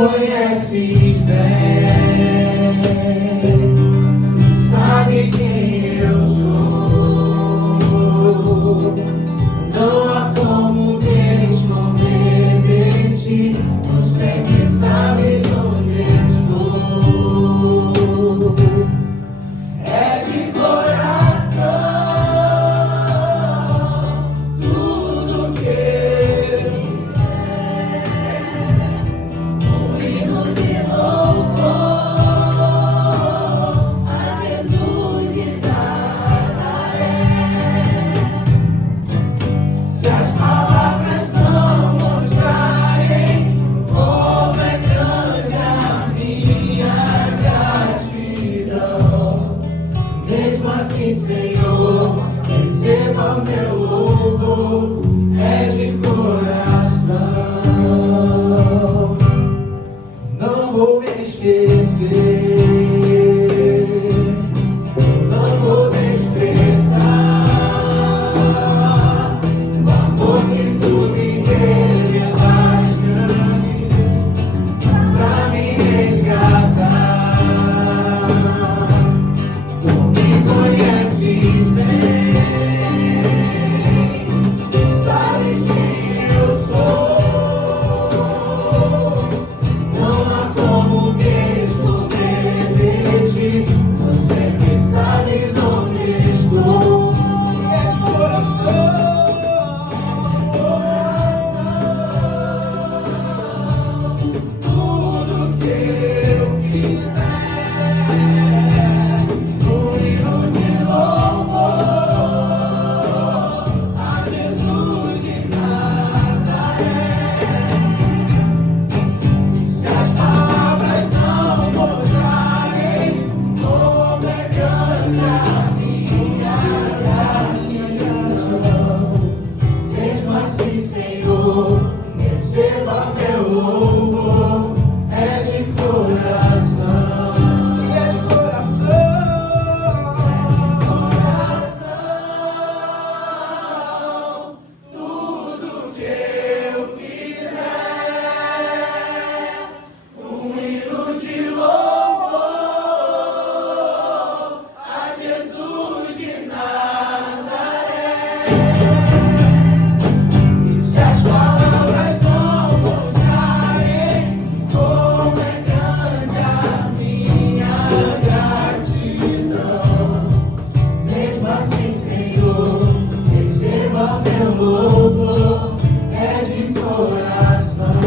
conheces bem, sabe quem eu sou. Não há como me esconder de ti, tu sempre sabes onde estou. É de coração tudo que eu Senhor, receba meu louvor, é de coração. Não vou me esquecer, não vou desprezar o amor que tu me revelaste pra me resgatar. Tu me conheces bem, sabes quem eu sou. Não há como me esconder de ti, tu sempre sabes onde estou. É de coração, tudo que eu fizer, um hino de louvor a Jesus de Nazaré. E se as palavras não mostrarem como é grande a minha gratidão, mesmo assim, Senhor, receba meu louvor, é de coração. E é de coração, tudo que eu fizer, um hino de louvor a Jesus de Nazaré. E se as palavras não mostrarem como é grande a minha gratidão, mesmo assim, Senhor, receba meu louvor, é de coração.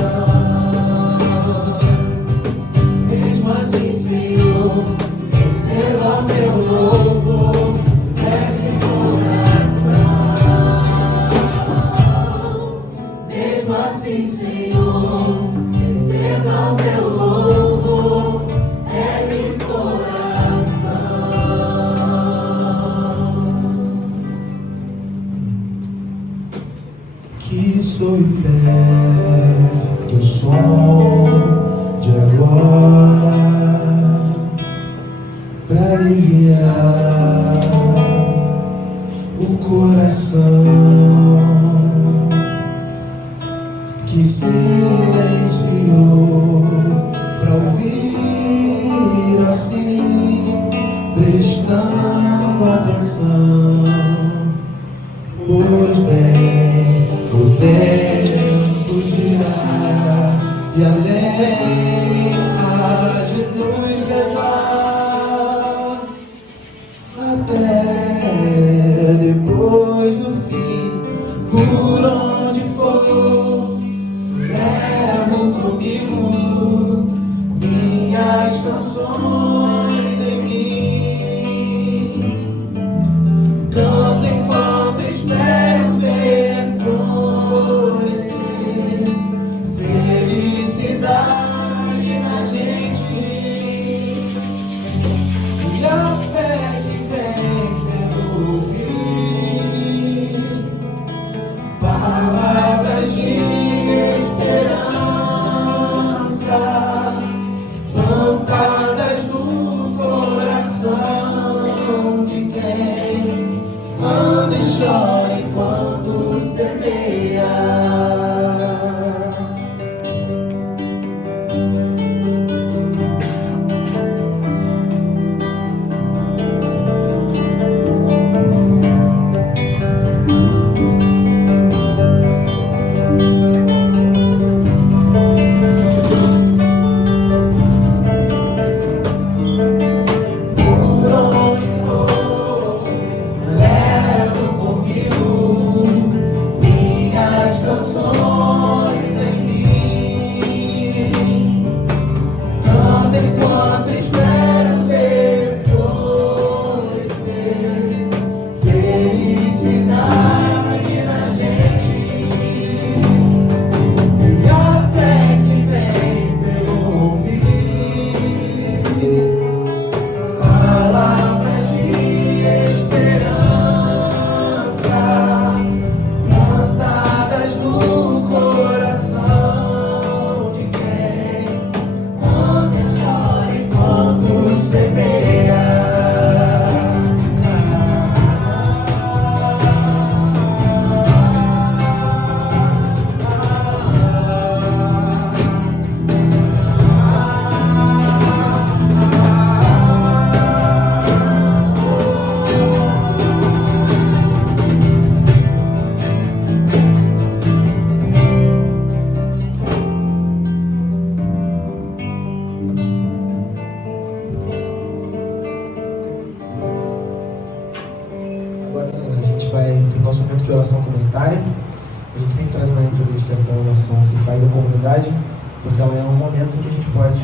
Mesmo assim, Senhor, receba meu louvor, é de coração. Mesmo assim, Senhor, receba meu louvor, é de coração. Que sou perto do som de agora pra aliviar o coração que silenciou pra ouvir assim, prestando atenção. Pois bem, o tempo dirá e além há de nos levar até depois do fim, por onde for, levo comigo minhas canções em mim. Canto enquanto espero ver florescer felicidade na gente. E a fé que vem quero ouvir palavras de esperança plantadas no momento de oração comunitária. A gente sempre traz uma ênfase de que essa oração se faz em comunidade, porque ela é um momento em que a gente pode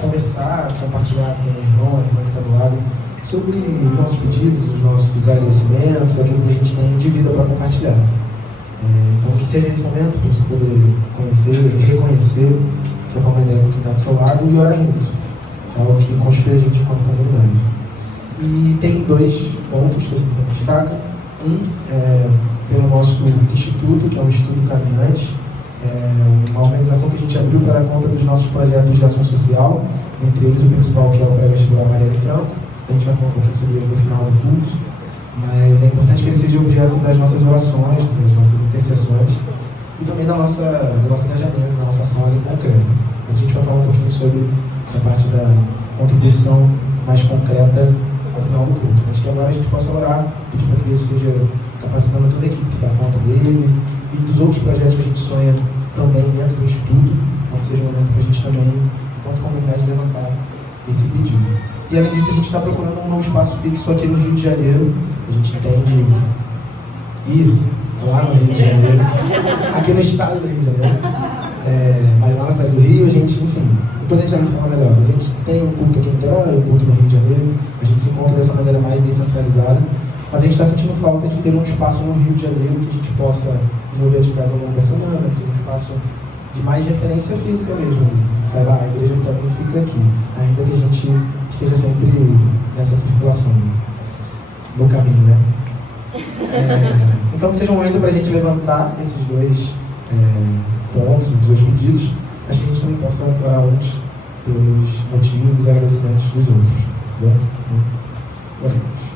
conversar, compartilhar com o irmão, a irmã que está do lado, sobre os nossos pedidos, os nossos agradecimentos, aquilo que a gente tem de vida para compartilhar. Então, que seja esse momento para você poder conhecer, reconhecer, trocar uma ideia com quem está do seu lado e orar junto. É algo que constitui a gente enquanto comunidade. E tem 2 pontos que a gente sempre destaca. Um é pelo nosso instituto, que é o Instituto Caminhante, uma organização que a gente abriu para dar conta dos nossos projetos de ação social, entre eles o principal, que é o pré-vestibular Marielle Franco. A gente vai falar um pouquinho sobre ele no final do curso, mas é importante que ele seja objeto das nossas orações, das nossas intercessões e também do nosso engajamento, da nossa ação ali concreta. Mas a gente vai falar um pouquinho sobre essa parte da contribuição mais concreta ao final do culto. Mas que agora a gente possa orar, pedir para que Deus esteja capacitando toda a equipe que dá conta dele e dos outros projetos que a gente sonha também dentro do Instituto, então que seja um momento para a gente também, enquanto comunidade, levantar esse pedido. E além disso, a gente está procurando um novo espaço fixo aqui no Rio de Janeiro. A gente entende ir lá no Rio de Janeiro, aqui no estado do Rio de Janeiro, mas lá na cidade do Rio, a gente, enfim, depois a gente vai falar melhor, mas a gente tem um culto aqui em Niterói, um culto no Rio de Janeiro, a gente se encontra dessa maneira mais descentralizada, mas a gente está sentindo falta de ter um espaço no Rio de Janeiro que a gente possa desenvolver atividades ao longo da semana, que seja um espaço de mais referência física mesmo. Saiba, a Igreja do Caminho fica aqui, ainda que a gente esteja sempre nessa circulação, no caminho, né? Então que seja um momento para a gente levantar esses 2 pontos, esses 2 pedidos, mas que a gente também possa orar uns pelos motivos e agradecimentos dos outros. Bom? Então, oremos.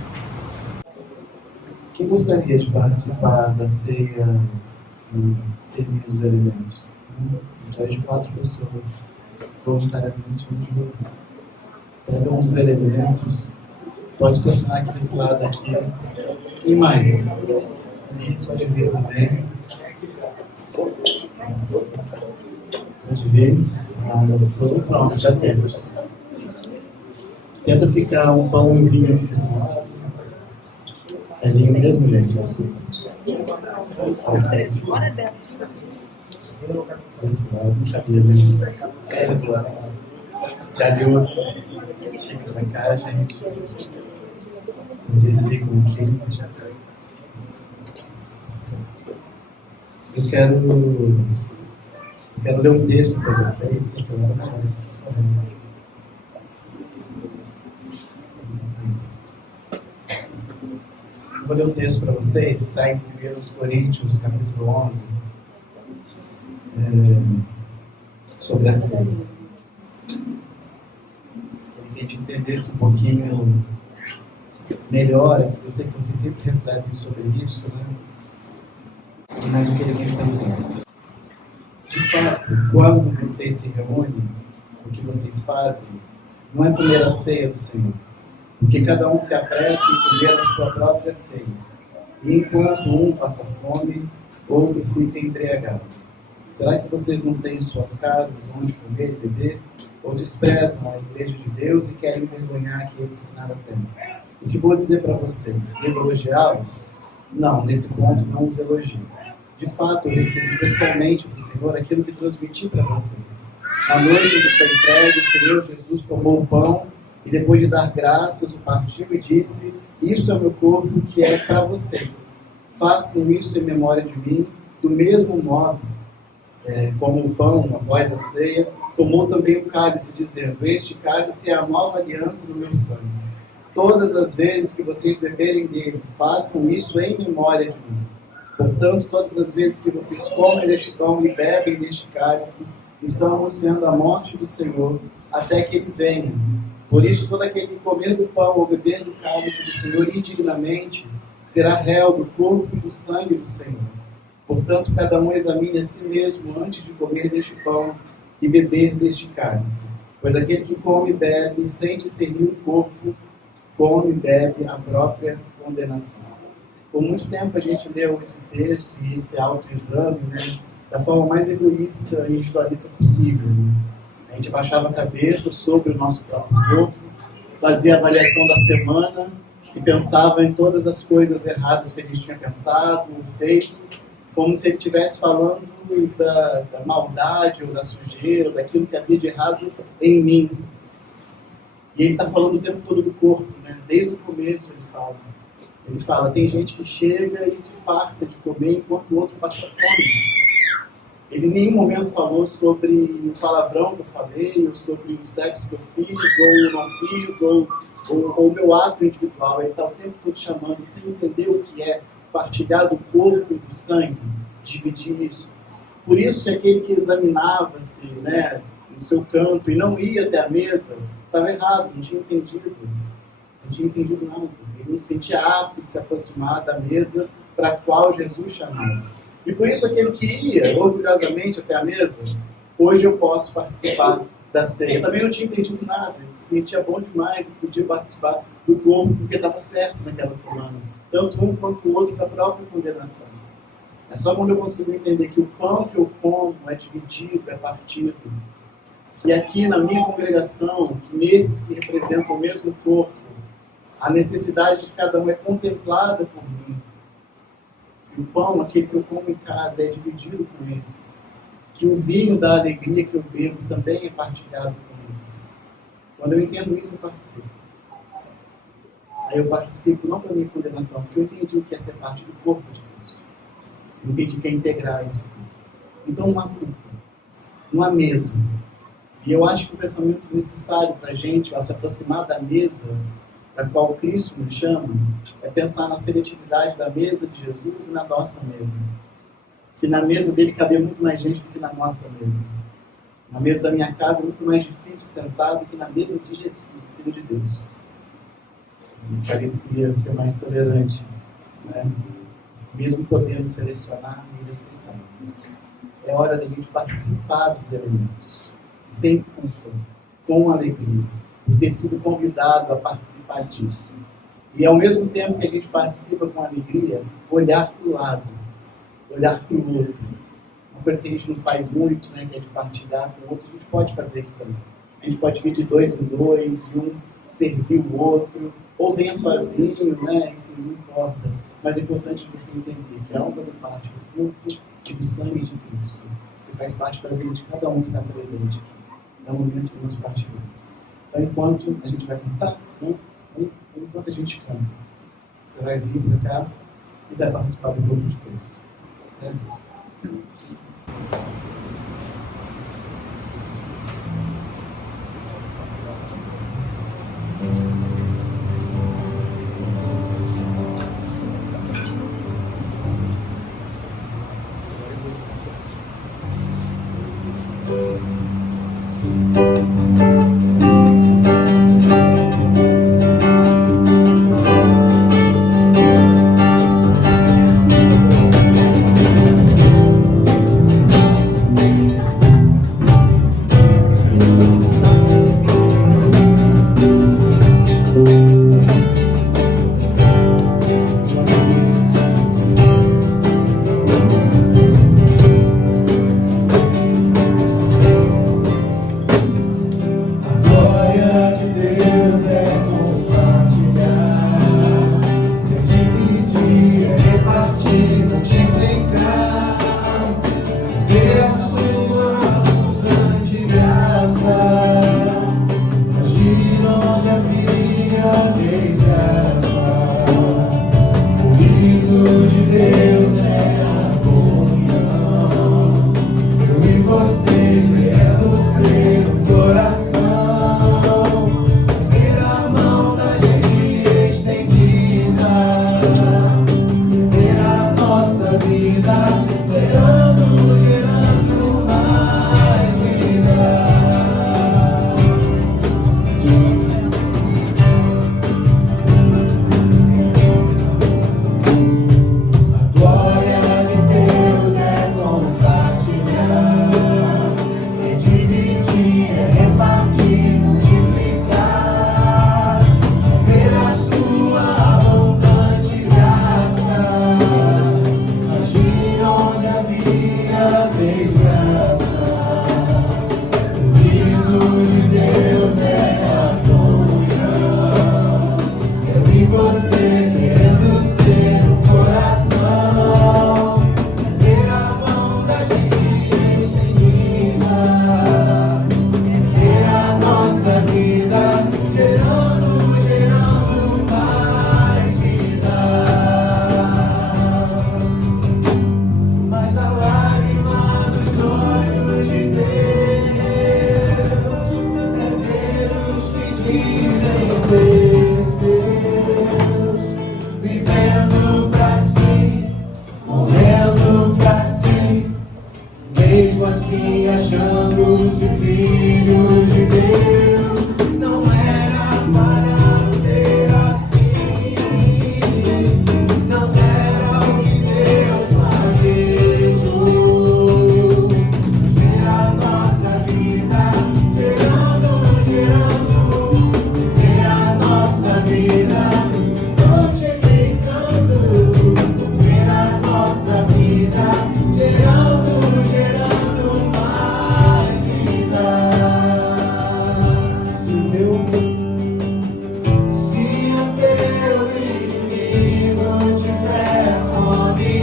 Quem gostaria de participar da ceia e servir os alimentos? Então, de 4 pessoas, voluntariamente, pega um dos elementos, pode se posicionar aqui desse lado aqui. Quem mais? Ali, pode vir também. Pode vir. Pronto, já temos. Tenta ficar um pão e um vinho aqui desse lado. É vinho mesmo, gente? É açúcar. Esse lado não cabia, né? Garoto. Chega pra cá, gente. Vocês ficam aqui. Eu quero ler um texto para vocês, que eu não merece que escolher. Vou ler um texto para vocês, que está em 1 Coríntios, capítulo 11, sobre a ceia. Queria que a gente entendesse um pouquinho melhor aqui. Eu sei que vocês sempre refletem sobre isso, né? Mas eu queria que a gente pensasse. De fato, quando vocês se reúnem, o que vocês fazem não é comer a ceia do Senhor, porque cada um se apressa em comer a sua própria ceia. E enquanto um passa fome, outro fica embriagado. Será que vocês não têm suas casas onde comer e beber? Ou desprezam a igreja de Deus e querem envergonhar aqueles que nada têm? O que vou dizer para vocês? Devo elogiá-los? Não, nesse ponto não os elogio. De fato, eu recebi pessoalmente do Senhor aquilo que transmiti para vocês. Na noite em que foi entregue, o Senhor Jesus tomou o pão e depois de dar graças, o partiu e disse: isso é o meu corpo que é para vocês. Façam isso em memória de mim. Do mesmo modo, como o pão após a ceia, tomou também o cálice, dizendo: este cálice é a nova aliança no meu sangue. Todas as vezes que vocês beberem dele, façam isso em memória de mim. Portanto, todas as vezes que vocês comem deste pão e bebem deste cálice, estão anunciando a morte do Senhor até que ele venha. Por isso, todo aquele que comer do pão ou beber do cálice do Senhor indignamente será réu do corpo e do sangue do Senhor. Portanto, cada um examine a si mesmo antes de comer deste pão e beber deste cálice. Pois aquele que come e bebe sem discernir o corpo, come e bebe a própria condenação. Por muito tempo a gente leu esse texto e esse autoexame, né, da forma mais egoísta e individualista possível. Né? A gente baixava a cabeça sobre o nosso próprio corpo, fazia a avaliação da semana e pensava em todas as coisas erradas que a gente tinha pensado, feito, como se ele estivesse falando da maldade ou da sujeira, ou daquilo que havia de errado em mim. E ele está falando o tempo todo do corpo, né? Desde o começo ele fala. Ele fala, tem gente que chega e se farta de comer enquanto o outro passa fome. Ele em nenhum momento falou sobre o palavrão que eu falei, ou sobre o sexo que eu fiz, ou não fiz, ou o meu ato individual. Ele está o tempo todo chamando, e sem entender o que é partilhar do corpo e do sangue, dividir isso. Por isso que aquele que examinava-se, né, no seu canto e não ia até a mesa, estava errado, não tinha entendido nada. Ele não se sentia apto de se aproximar da mesa para a qual Jesus chamava. E por isso aquele que ia orgulhosamente até a mesa, hoje eu posso participar da ceia. Também não tinha entendido nada, ele se sentia bom demais e podia participar do corpo porque estava certo naquela semana. Tanto um quanto o outro para a própria condenação. É só quando eu consigo entender que o pão que eu como é dividido, é partido, que aqui na minha congregação, que nesses que representam o mesmo corpo, a necessidade de cada um é contemplada por mim. Que o pão, aquele que eu como em casa, é dividido com esses. Que o vinho da alegria que eu bebo também é partilhado com esses. Quando eu entendo isso, eu participo. Aí eu participo não para minha condenação, porque eu entendi o que é ser parte do corpo de Cristo. Eu entendi o que é integrar isso. Então não há culpa, não há medo. E eu acho que o pensamento necessário para a gente, ao se aproximar da mesa da qual Cristo nos chama, é pensar na seletividade da mesa de Jesus e na nossa mesa. Que na mesa dele cabia muito mais gente do que na nossa mesa. Na mesa da minha casa é muito mais difícil sentar do que na mesa de Jesus, o Filho de Deus. Ele parecia ser mais tolerante, né? Mesmo podendo selecionar e ele aceitar. É hora da gente participar dos elementos, sem culpa, com alegria, por ter sido convidado a participar disso. E ao mesmo tempo que a gente participa com alegria, olhar para o lado, olhar para o outro. Uma coisa que a gente não faz muito, né, que é de partilhar com o outro, a gente pode fazer aqui também. A gente pode vir de 2 em 2, e um servir o outro, ou venha sozinho, né, isso não importa. Mas é importante você entender que ao fazer parte do corpo e do sangue de Cristo, você faz parte da vida de cada um que está presente aqui. É o momento que nós partilhamos. Então, enquanto a gente vai cantar, né, enquanto a gente canta, você vai vir para cá e vai participar do corpo de Cristo. Certo? ser seus, vivendo pra si, morrendo pra si, mesmo assim achando-se filhos de Deus. Não era para ser assim, não era o que Deus planejou. Ver a nossa vida gerando, ver a nossa vida frutificando, ver a nossa vida gerando mais vida. Se o teu inimigo tiver fome,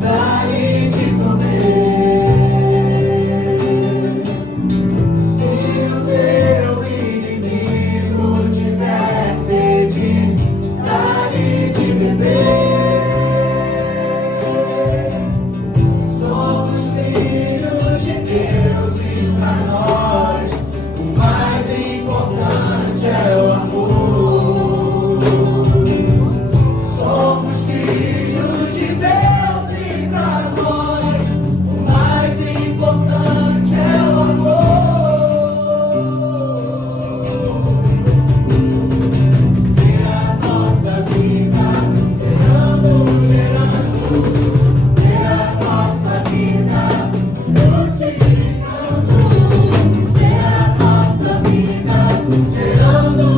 dá-lhe de comer. Se o teu inimigo tiver sede, dá-lhe de beber. Somos filhos de Deus e para nós o mais importante é o amor. Somos filhos de Deus e para nós o mais importante é o amor. Ver a nossa vida gerando, ver a nossa vida frutificando, ver a nossa vida gerando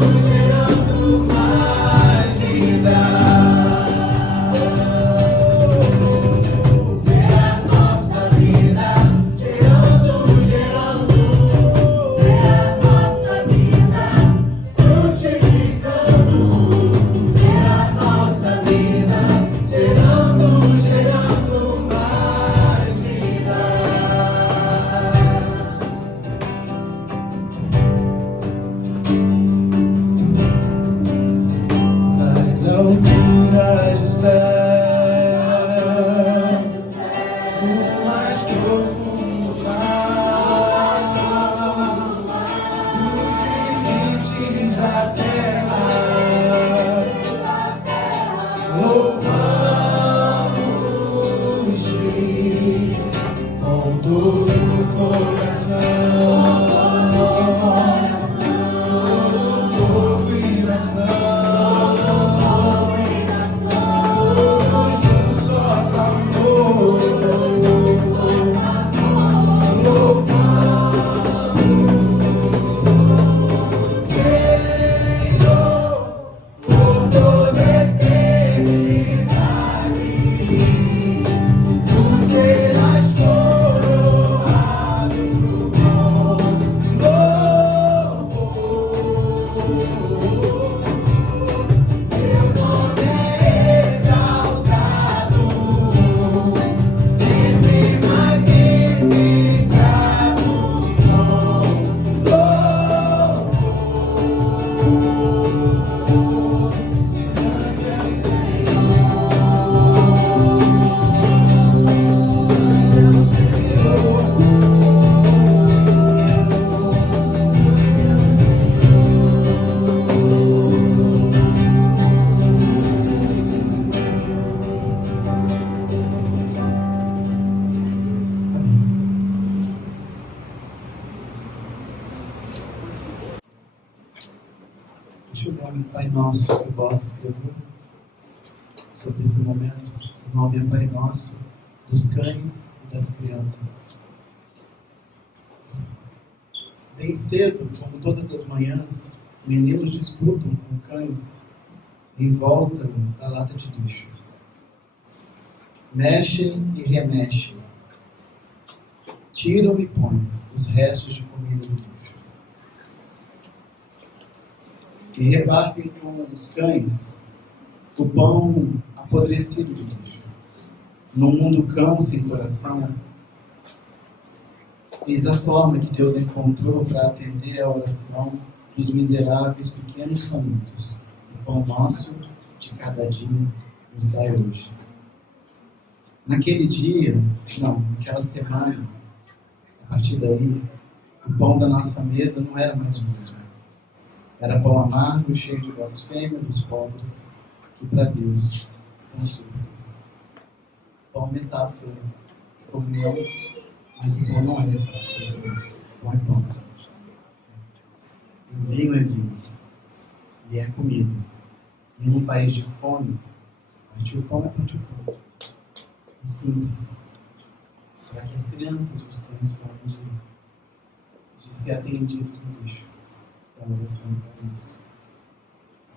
mais vida. Ver a nossa vida gerando, ver a nossa vida frutificando, ver a nossa vida gerando mais vida. Nas alturas do céu, no mais profundo mar, nos limites da terra, louvamos-te com todo o coração, corpo e nação, todos num só clamor, louvamos, Senhor, por toda eternidade, tu serás coroado com louvor. Teu nome é exaltado, sempre magnificado com louvor. Cante ao Senhor, cante ao Senhor, Deixa eu ler o Pai Nosso que o Boff escreveu sobre esse momento. O nome é Pai Nosso dos cães e das crianças. Bem cedo, como todas as manhãs, meninos disputam com cães em volta da lata de lixo. Mexem e remexem. Tiram e põem os restos de comida do lixo. E rebatem com os cães o pão apodrecido do lixo. No mundo cão sem coração, eis a forma que Deus encontrou para atender à oração dos miseráveis pequenos famintos. O pão nosso de cada dia nos dai hoje. Naquela semana, a partir daí, o pão da nossa mesa não era mais o mesmo. Era pão amargo, cheio de blasfêmia dos pobres, que para Deus são súplicas. Pão metáfora de comunhão, mas o pão não é metáfora, o pão é pão. O vinho é vinho, e é comida. E num país de fome, partir o pão é partir o pão. É simples. Para que as crianças, os cães, forem de ser atendidos no lixo. Estava oração para isso.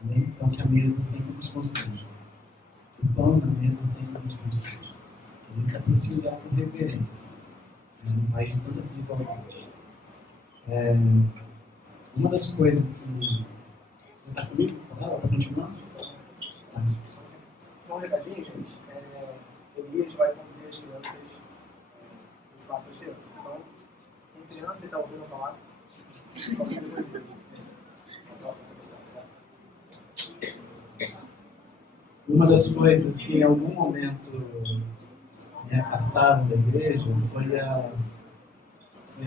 Amém? Então que a mesa sempre nos constrange. Que o pão na mesa sempre nos constrange. Que a gente se aproxime dela com reverência. Num país de tanta desigualdade. Uma das coisas que... Está comigo? Para continuar? Tá. Só um recadinho, gente. Elias vai conduzir as crianças no espaço das crianças. Então, quem criança e está ouvindo falar, só se lembra dele. Uma das coisas que em algum momento me afastaram da igreja foi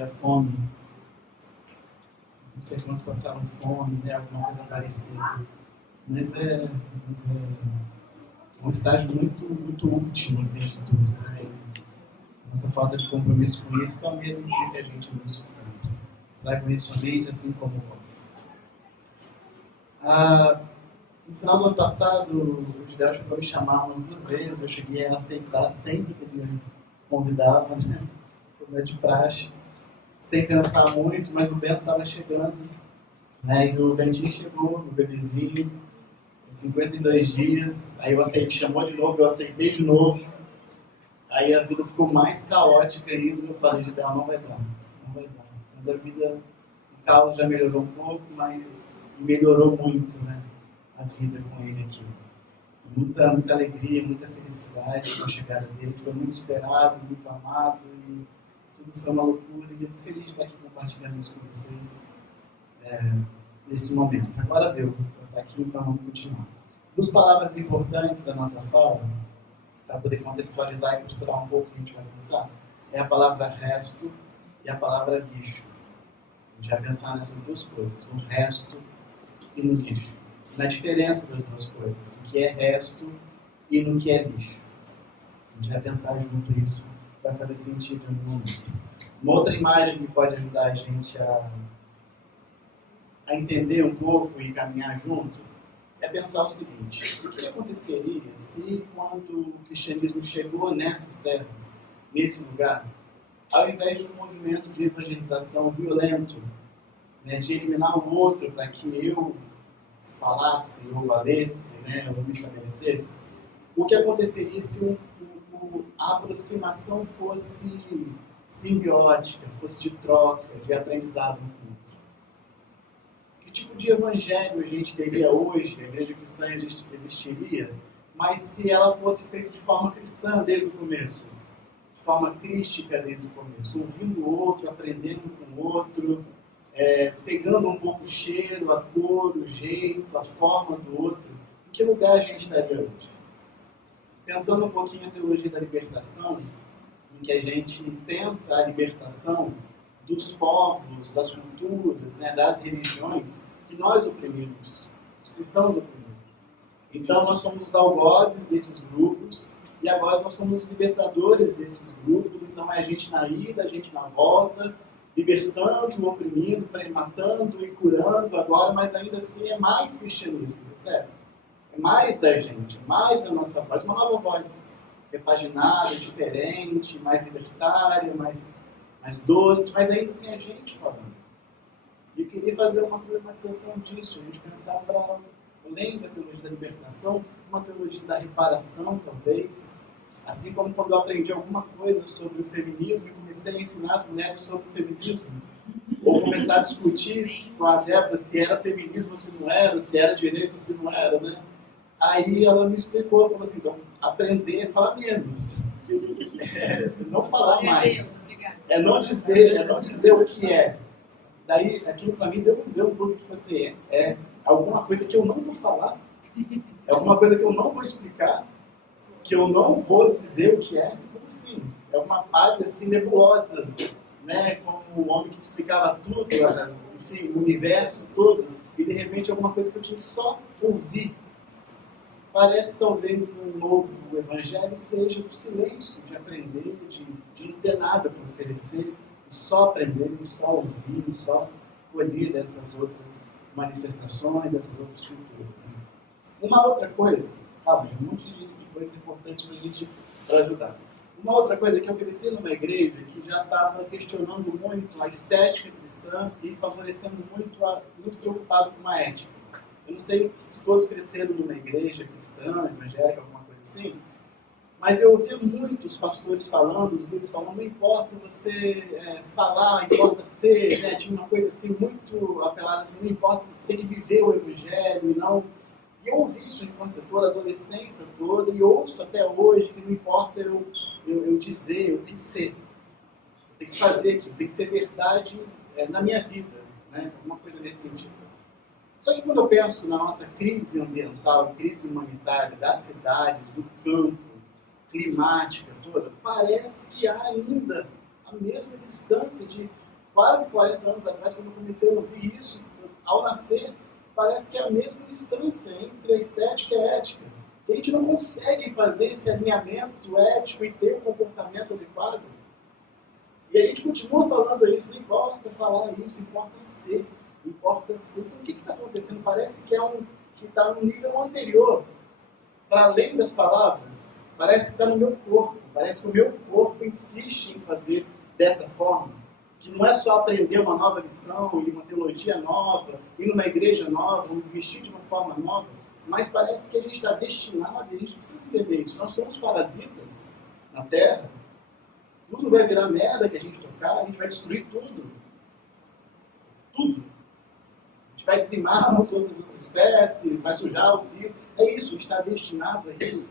a fome. Não sei quantos passaram fome, né? Alguma coisa parecida. Mas é um estágio muito, muito último, assim, de tudo. Né? Nossa falta de compromisso com isso talvez implique a gente nisso sempre. Tragam isso à mente, assim como o cofre. No final do ano passado, o Gideão chegou a me chamar umas 2 vezes. Eu cheguei a aceitar sempre que ele me convidava, né? Como é de praxe. Sem pensar muito, mas o Benção estava chegando. Né? E o Bentinho chegou, meu bebezinho, 52 dias. Aí eu aceitei, chamou de novo, eu aceitei de novo. Aí a vida ficou mais caótica ainda. Eu falei, Gideão, não vai dar. Mas a vida, o caos já melhorou um pouco, mas melhorou muito, né? A vida com ele aqui. Muita alegria, muita felicidade com a chegada dele. Foi muito esperado, muito amado e tudo foi uma loucura. E eu estou feliz de estar aqui compartilhando isso com vocês nesse momento. Agora deu para estar aqui, então vamos continuar. 2 palavras importantes da nossa fala, para poder contextualizar e costurar um pouco o que a gente vai pensar, é a palavra resto e a palavra lixo. A gente vai pensar nessas 2 coisas, no resto e no lixo. Na diferença das 2 coisas, no que é resto e no que é lixo. A gente vai pensar junto isso, vai fazer sentido em algum momento. Uma outra imagem que pode ajudar a gente a entender um pouco e caminhar junto é pensar o seguinte: o que aconteceria se, quando o cristianismo chegou nessas terras, nesse lugar, ao invés de um movimento de evangelização violento, né, de eliminar o outro para que eu falasse ou valesse, né, ou me estabelecesse, o que aconteceria se a aproximação fosse simbiótica, fosse de troca, de aprendizado um com o outro? Que tipo de evangelho a gente teria hoje? A igreja cristã existiria, mas se ela fosse feita de forma cristã desde o começo, de forma crística desde o começo, ouvindo o outro, aprendendo com o outro, pegando um pouco o cheiro, a cor, o jeito, a forma do outro, em que lugar a gente estaria hoje? Pensando um pouquinho a teologia da libertação, em que a gente pensa a libertação dos povos, das culturas, né, das religiões que nós oprimimos, os cristãos oprimimos. Então nós somos os algozes desses grupos e agora nós somos os libertadores desses grupos. Então é a gente na ida, a gente na volta, libertando, oprimindo, matando e curando agora, mas ainda assim é mais cristianismo, percebe? É mais da gente, é mais a nossa voz, uma nova voz, repaginada, diferente, mais libertária, mais doce, mas ainda assim a gente falando. E eu queria fazer uma problematização disso, a gente pensar para além da teologia da libertação, uma teologia da reparação, talvez. Assim como quando eu aprendi alguma coisa sobre o feminismo e comecei a ensinar as mulheres sobre o feminismo, ou começar a discutir com a Débora se era feminismo ou se não era, se era direito ou se não era, né? Aí ela me explicou, falou assim, então, aprender é falar menos, não falar mais, é não dizer o que é. Daí aquilo para mim deu um pouco, tipo assim, é alguma coisa que eu não vou falar, é alguma coisa que eu não vou explicar, que eu não vou dizer o que é. Como assim? É uma palha assim nebulosa, né? Como o homem que explicava tudo, enfim, o universo todo, e de repente alguma coisa que eu tive só ouvir. Parece que talvez um novo evangelho seja o silêncio, de aprender, de não ter nada para oferecer, e só aprender, e só ouvir, e só colher dessas outras manifestações, dessas outras culturas. Né? Uma outra coisa, calma, um monte de coisas importantes para a gente ajudar. Uma outra coisa é que eu cresci numa igreja que já estava questionando muito a estética cristã e favorecendo muito preocupado com a ética. Eu não sei se todos cresceram numa igreja cristã, evangélica, alguma coisa assim, mas eu ouvia muitos pastores falando, os líderes falando, não importa você falar, importa ser, né? Tinha uma coisa assim muito apelada assim, não importa, você tem que viver o evangelho e não... E eu ouvi isso a infância toda, a adolescência toda, e ouço até hoje que não importa eu dizer, eu tenho que ser. Eu tenho que fazer aquilo, tem que ser verdade na minha vida, né? Alguma coisa nesse sentido. Só que quando eu penso na nossa crise ambiental, crise humanitária, das cidades, do campo, climática toda, parece que há ainda a mesma distância de quase 40 anos atrás, quando eu comecei a ouvir isso, ao nascer, parece que é a mesma distância entre a estética e a ética. Que a gente não consegue fazer esse alinhamento ético e ter um comportamento adequado. E a gente continua falando isso, não importa falar isso, importa ser. Importa ser. Então o que está acontecendo? Parece que está num nível anterior, para além das palavras. Parece que está no meu corpo. Parece que o meu corpo insiste em fazer dessa forma. Que não é só aprender uma nova lição, e uma teologia nova, ir numa igreja nova, ou vestir de uma forma nova, mas parece que a gente está destinado, e a gente precisa entender isso. Nós somos parasitas na Terra. Tudo vai virar merda que a gente tocar, a gente vai destruir tudo. Tudo. A gente vai dizimar as outras espécies, vai sujar os rios. É isso, a gente está destinado a isso.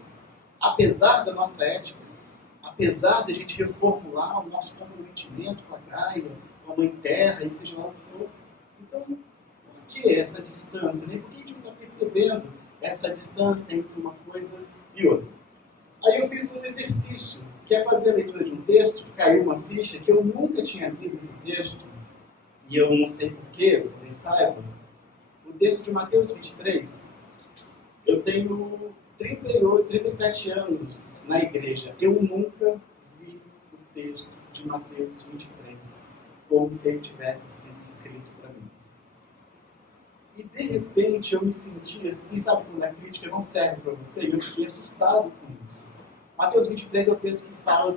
Apesar da nossa ética, apesar de a gente reformular o nosso comprometimento com a Gaia, com a Mãe Terra, e seja lá o que for. Então, por que essa distância? Né? Por que a gente não está percebendo essa distância entre uma coisa e outra? Aí eu fiz um exercício, que é fazer a leitura de um texto, caiu uma ficha que eu nunca tinha lido esse texto, e eu não sei porquê, talvez saiba. O texto de Mateus 23, eu tenho 37 anos na igreja. Eu nunca li o texto de Mateus 23 como se ele tivesse sido escrito para mim. E de repente eu me senti assim, sabe quando a crítica não serve para você? E eu fiquei assustado com isso. Mateus 23 é o texto que fala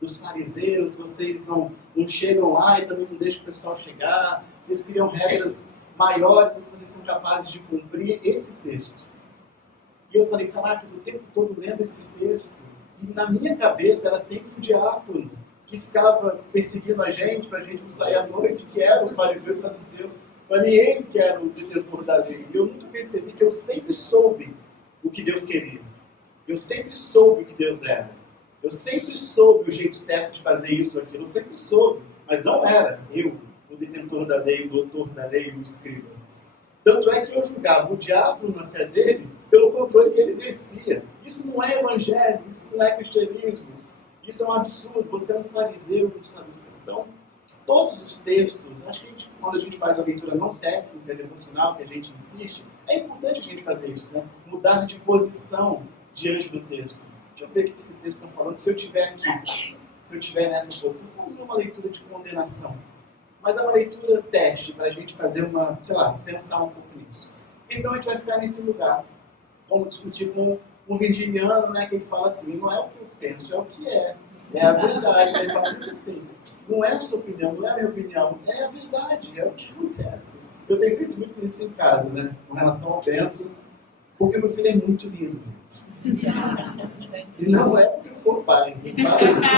dos fariseus, vocês não chegam lá e também não deixam o pessoal chegar, vocês criam regras maiores do que vocês são capazes de cumprir. Esse texto. E eu falei, caraca, eu o tempo todo lendo esse texto, e na minha cabeça era sempre um diácono que ficava perseguindo a gente, para a gente não sair à noite, que era o fariseu e saduceu. Para mim, ele que era o detentor da lei. E eu nunca percebi que eu sempre soube o que Deus queria. Eu sempre soube o que Deus era. Eu sempre soube o jeito certo de fazer isso ou aquilo. Eu sempre soube, mas não era eu, o detentor da lei, o doutor da lei, o escriba. Tanto é que eu julgava o diácono na fé dele pelo controle que ele exercia. Isso não é evangelho, isso não é cristianismo. Isso é um absurdo, você é um fariseu, não sabe isso. Então, todos os textos, acho que quando a gente faz a leitura não técnica, devocional, que a gente insiste, é importante a gente fazer isso, né? Mudar de posição diante do texto. Deixa eu ver o que esse texto está falando. Se eu estiver aqui, se eu estiver nessa posição, não é uma leitura de condenação, mas é uma leitura teste para a gente fazer uma, pensar um pouco nisso. Porque senão a gente vai ficar nesse lugar. Vamos discutir com um virginiano, né, que ele fala assim, não é o que eu penso, é o que é. É a verdade. Ele fala muito assim, não é a sua opinião, não é a minha opinião, é a verdade, é o que acontece. Eu tenho feito muito isso em casa, né, com relação ao Bento, porque meu filho é muito lindo. E não é porque eu sou pai, não falo isso.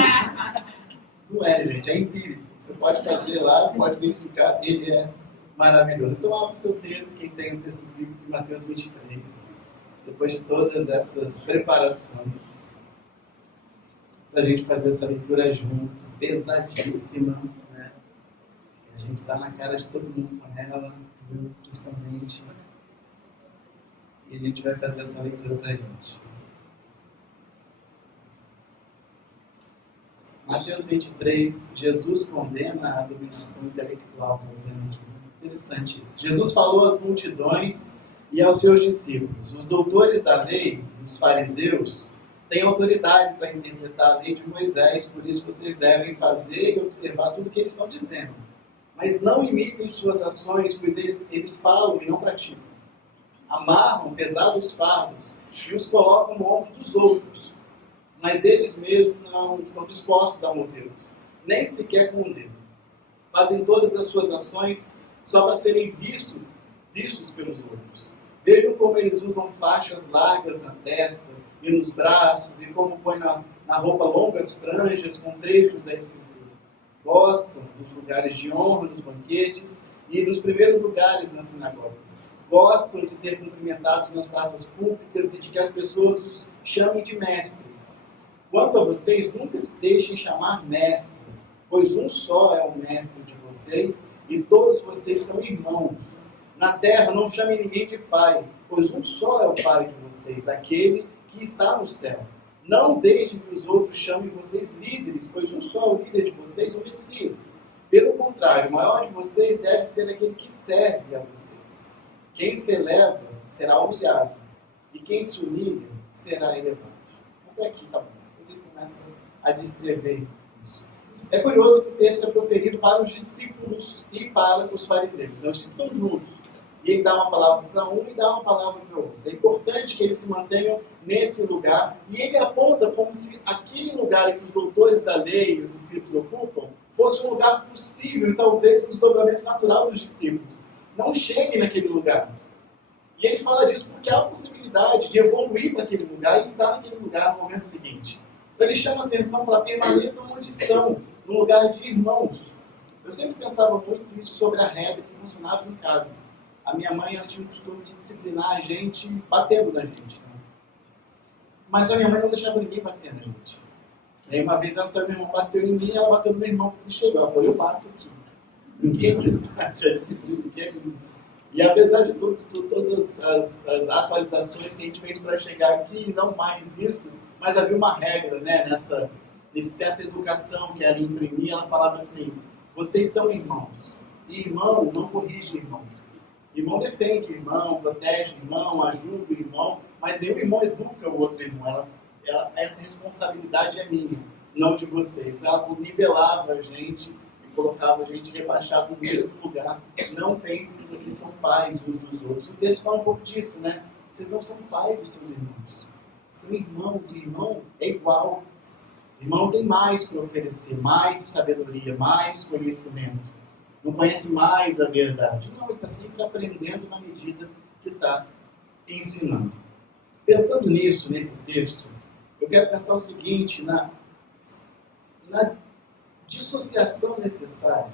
Não é, gente, é empírico. Você pode fazer lá, pode verificar, ele é maravilhoso. Então, abra o seu texto, quem tem o texto bíblico de Mateus 23. Depois de todas essas preparações, para a gente fazer essa leitura junto, pesadíssima, né? A gente está na cara de todo mundo com ela, eu principalmente. E a gente vai fazer essa leitura para a gente. Mateus 23, Jesus condena a dominação intelectual, está dizendo aqui. Interessante isso. Jesus falou às multidões e aos seus discípulos: os doutores da lei, os fariseus, têm autoridade para interpretar a lei de Moisés, por isso vocês devem fazer e observar tudo o que eles estão dizendo. Mas não imitem suas ações, pois eles falam e não praticam. Amarram pesados fardos e os colocam no ombro dos outros, mas eles mesmos não estão dispostos a movê-los, nem sequer com o dedo. Fazem todas as suas ações só para serem vistos pelos outros. Vejam como eles usam faixas largas na testa e nos braços, e como põem na roupa longas franjas com trechos da Escritura. Gostam dos lugares de honra nos banquetes e dos primeiros lugares nas sinagogas. Gostam de ser cumprimentados nas praças públicas e de que as pessoas os chamem de mestres. Quanto a vocês, nunca se deixem chamar mestre, pois um só é o mestre de vocês e todos vocês são irmãos. Na terra não chamem ninguém de pai, pois um só é o pai de vocês, aquele que está no céu. Não deixem que os outros chamem vocês líderes, pois um só é o líder de vocês, o Messias. Pelo contrário, o maior de vocês deve ser aquele que serve a vocês. Quem se eleva será humilhado, e quem se humilha será elevado. Até aqui tá bom. Depois ele começa a descrever isso. É curioso que o texto é proferido para os discípulos e para os fariseus. Então, eles estão juntos. E ele dá uma palavra para um e dá uma palavra para o outro. É importante que eles se mantenham nesse lugar. E ele aponta como se aquele lugar em que os doutores da lei e os escribas ocupam fosse um lugar possível e talvez um desdobramento natural dos discípulos. Não cheguem naquele lugar. E ele fala disso porque há a possibilidade de evoluir para aquele lugar e estar naquele lugar no momento seguinte. Então ele chama a atenção para permaneçam onde estão, no lugar de irmãos. Eu sempre pensava muito isso sobre a regra que funcionava em casa. A minha mãe ela tinha o costume de disciplinar a gente batendo na gente. Né? Mas a minha mãe não deixava ninguém bater na gente. Aí uma vez ela saiu, meu irmão bateu em mim, ela bateu no meu irmão quando chegou. Ela falou, eu bato aqui. Ninguém mais bate a disciplina, ninguém é comigo. E apesar de todas as atualizações que a gente fez para chegar aqui, não mais nisso, mas havia uma regra, né, nessa educação que ela imprimia, ela falava assim, vocês são irmãos. E irmão não corrige irmão. Irmão defende o irmão, protege o irmão, ajuda o irmão, mas nenhum irmão educa o outro irmão. Essa responsabilidade é minha, não de vocês. Então ela nivelava a gente e colocava a gente rebaixado no mesmo lugar. Não pensem que vocês são pais uns dos outros. O texto fala um pouco disso, né? Vocês não são pais dos seus irmãos. São irmãos, e irmão é igual. Irmão tem mais para oferecer, mais sabedoria, mais conhecimento. Não conhece mais a verdade. Não, ele está sempre aprendendo na medida que está ensinando. Pensando nisso, nesse texto, eu quero pensar o seguinte, na dissociação necessária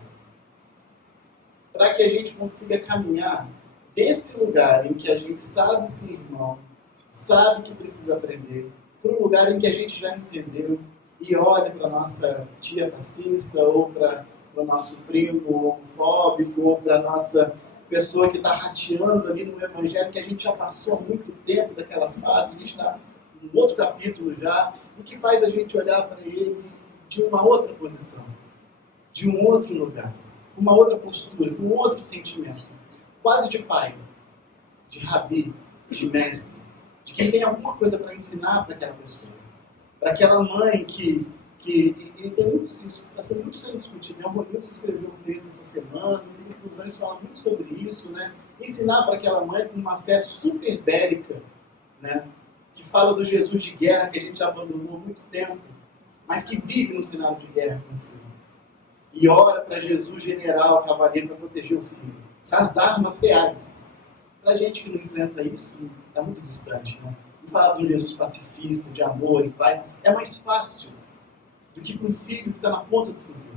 para que a gente consiga caminhar desse lugar em que a gente sabe ser irmão, sabe que precisa aprender, para um lugar em que a gente já entendeu e olha para a nossa tia fascista ou para o nosso primo homofóbico ou para a nossa pessoa que está rateando ali no evangelho, que a gente já passou há muito tempo daquela fase, a gente está em outro capítulo já, e que faz a gente olhar para ele de uma outra posição, de um outro lugar, com uma outra postura, com um outro sentimento, quase de pai, de rabi, de mestre, de quem tem alguma coisa para ensinar para aquela pessoa, para aquela mãe que e tem muitos, isso está sendo muito sendo discutido, né? O Ronilson escreveu um texto essa semana, o Filipe Luzanes fala muito sobre isso, né? Ensinar para aquela mãe com uma fé super bélica, né? Que fala do Jesus de guerra que a gente abandonou há muito tempo, mas que vive no cenário de guerra com o filho. E ora para Jesus general, cavaleiro, para proteger o filho. Das armas reais. Para a gente que não enfrenta isso, está muito distante, né? E falar de um Jesus pacifista, de amor e paz, é mais fácil do que para um filho que está na ponta do fuzil.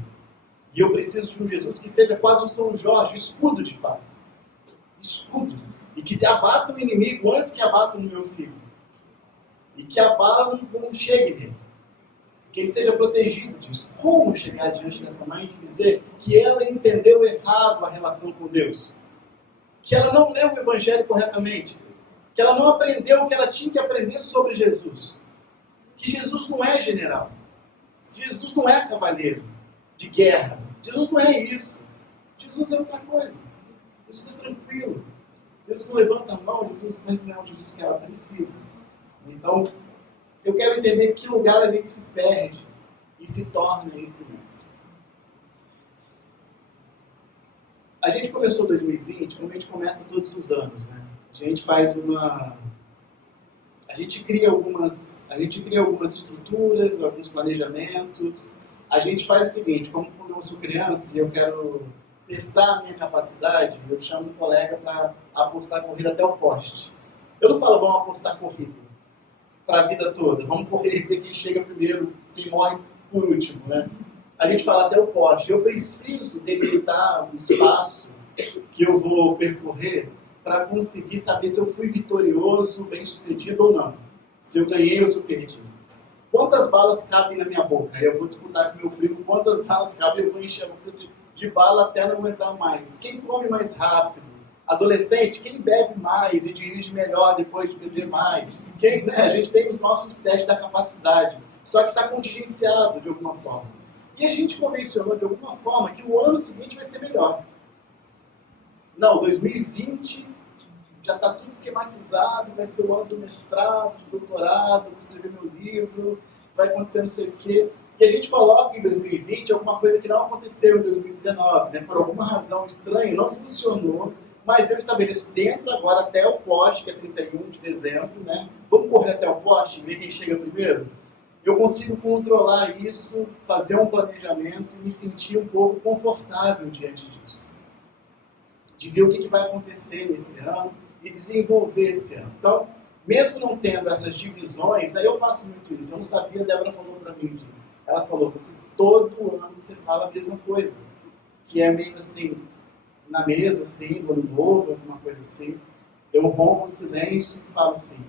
E eu preciso de um Jesus que seja quase um São Jorge, escudo de fato. Escudo. E que abata o inimigo antes que abata o meu filho. E que a bala não chegue nele. Que ele seja protegido disso. Como chegar diante dessa mãe e dizer que ela entendeu errado a relação com Deus? Que ela não leu o Evangelho corretamente? Que ela não aprendeu o que ela tinha que aprender sobre Jesus? Que Jesus não é general. Jesus não é cavaleiro de guerra. Jesus não é isso. Jesus é outra coisa. Jesus é tranquilo. Jesus não levanta a mão, mas não é o Jesus que ela precisa. Então, eu quero entender que lugar a gente se perde e se torna esse mestre. A gente começou 2020, como a gente começa todos os anos, né? A gente cria algumas estruturas, alguns planejamentos. A gente faz o seguinte, como quando eu sou criança e eu quero testar a minha capacidade, eu chamo um colega para apostar a corrida até o poste. Eu não falo, vamos apostar corrida para a vida toda, vamos correr e ver quem chega primeiro, quem morre por último, né? A gente fala até o poste. Eu preciso delimitar o espaço que eu vou percorrer para conseguir saber se eu fui vitorioso, bem-sucedido ou não. Se eu ganhei ou se eu perdi. Quantas balas cabem na minha boca? Aí eu vou disputar com meu primo quantas balas cabem, eu vou encher a boca de bala até não aguentar mais. Quem come mais rápido? Adolescente, quem bebe mais e dirige melhor depois de beber mais? A gente tem os nossos testes da capacidade, só que está contingenciado de alguma forma. E a gente convencionou de alguma forma que o ano seguinte vai ser melhor. Não, 2020 já está tudo esquematizado, vai ser o ano do mestrado, do doutorado, vou escrever meu livro, vai acontecer não sei o quê. E a gente coloca em 2020 alguma coisa que não aconteceu em 2019, né? Por alguma razão estranha, não funcionou, mas eu estabeleço dentro agora até o poste, que é 31 de dezembro, né? Vamos correr até o poste, ver quem chega primeiro? Eu consigo controlar isso, fazer um planejamento e me sentir um pouco confortável diante disso. De ver o que vai acontecer nesse ano e desenvolver esse ano. Então, mesmo não tendo essas divisões, aí eu faço muito isso. Eu não sabia, a Débora falou para mim, ela falou, todo ano você fala a mesma coisa. Que é meio assim, na mesa, assim, no ano novo, alguma coisa assim. Eu rompo o silêncio e falo assim,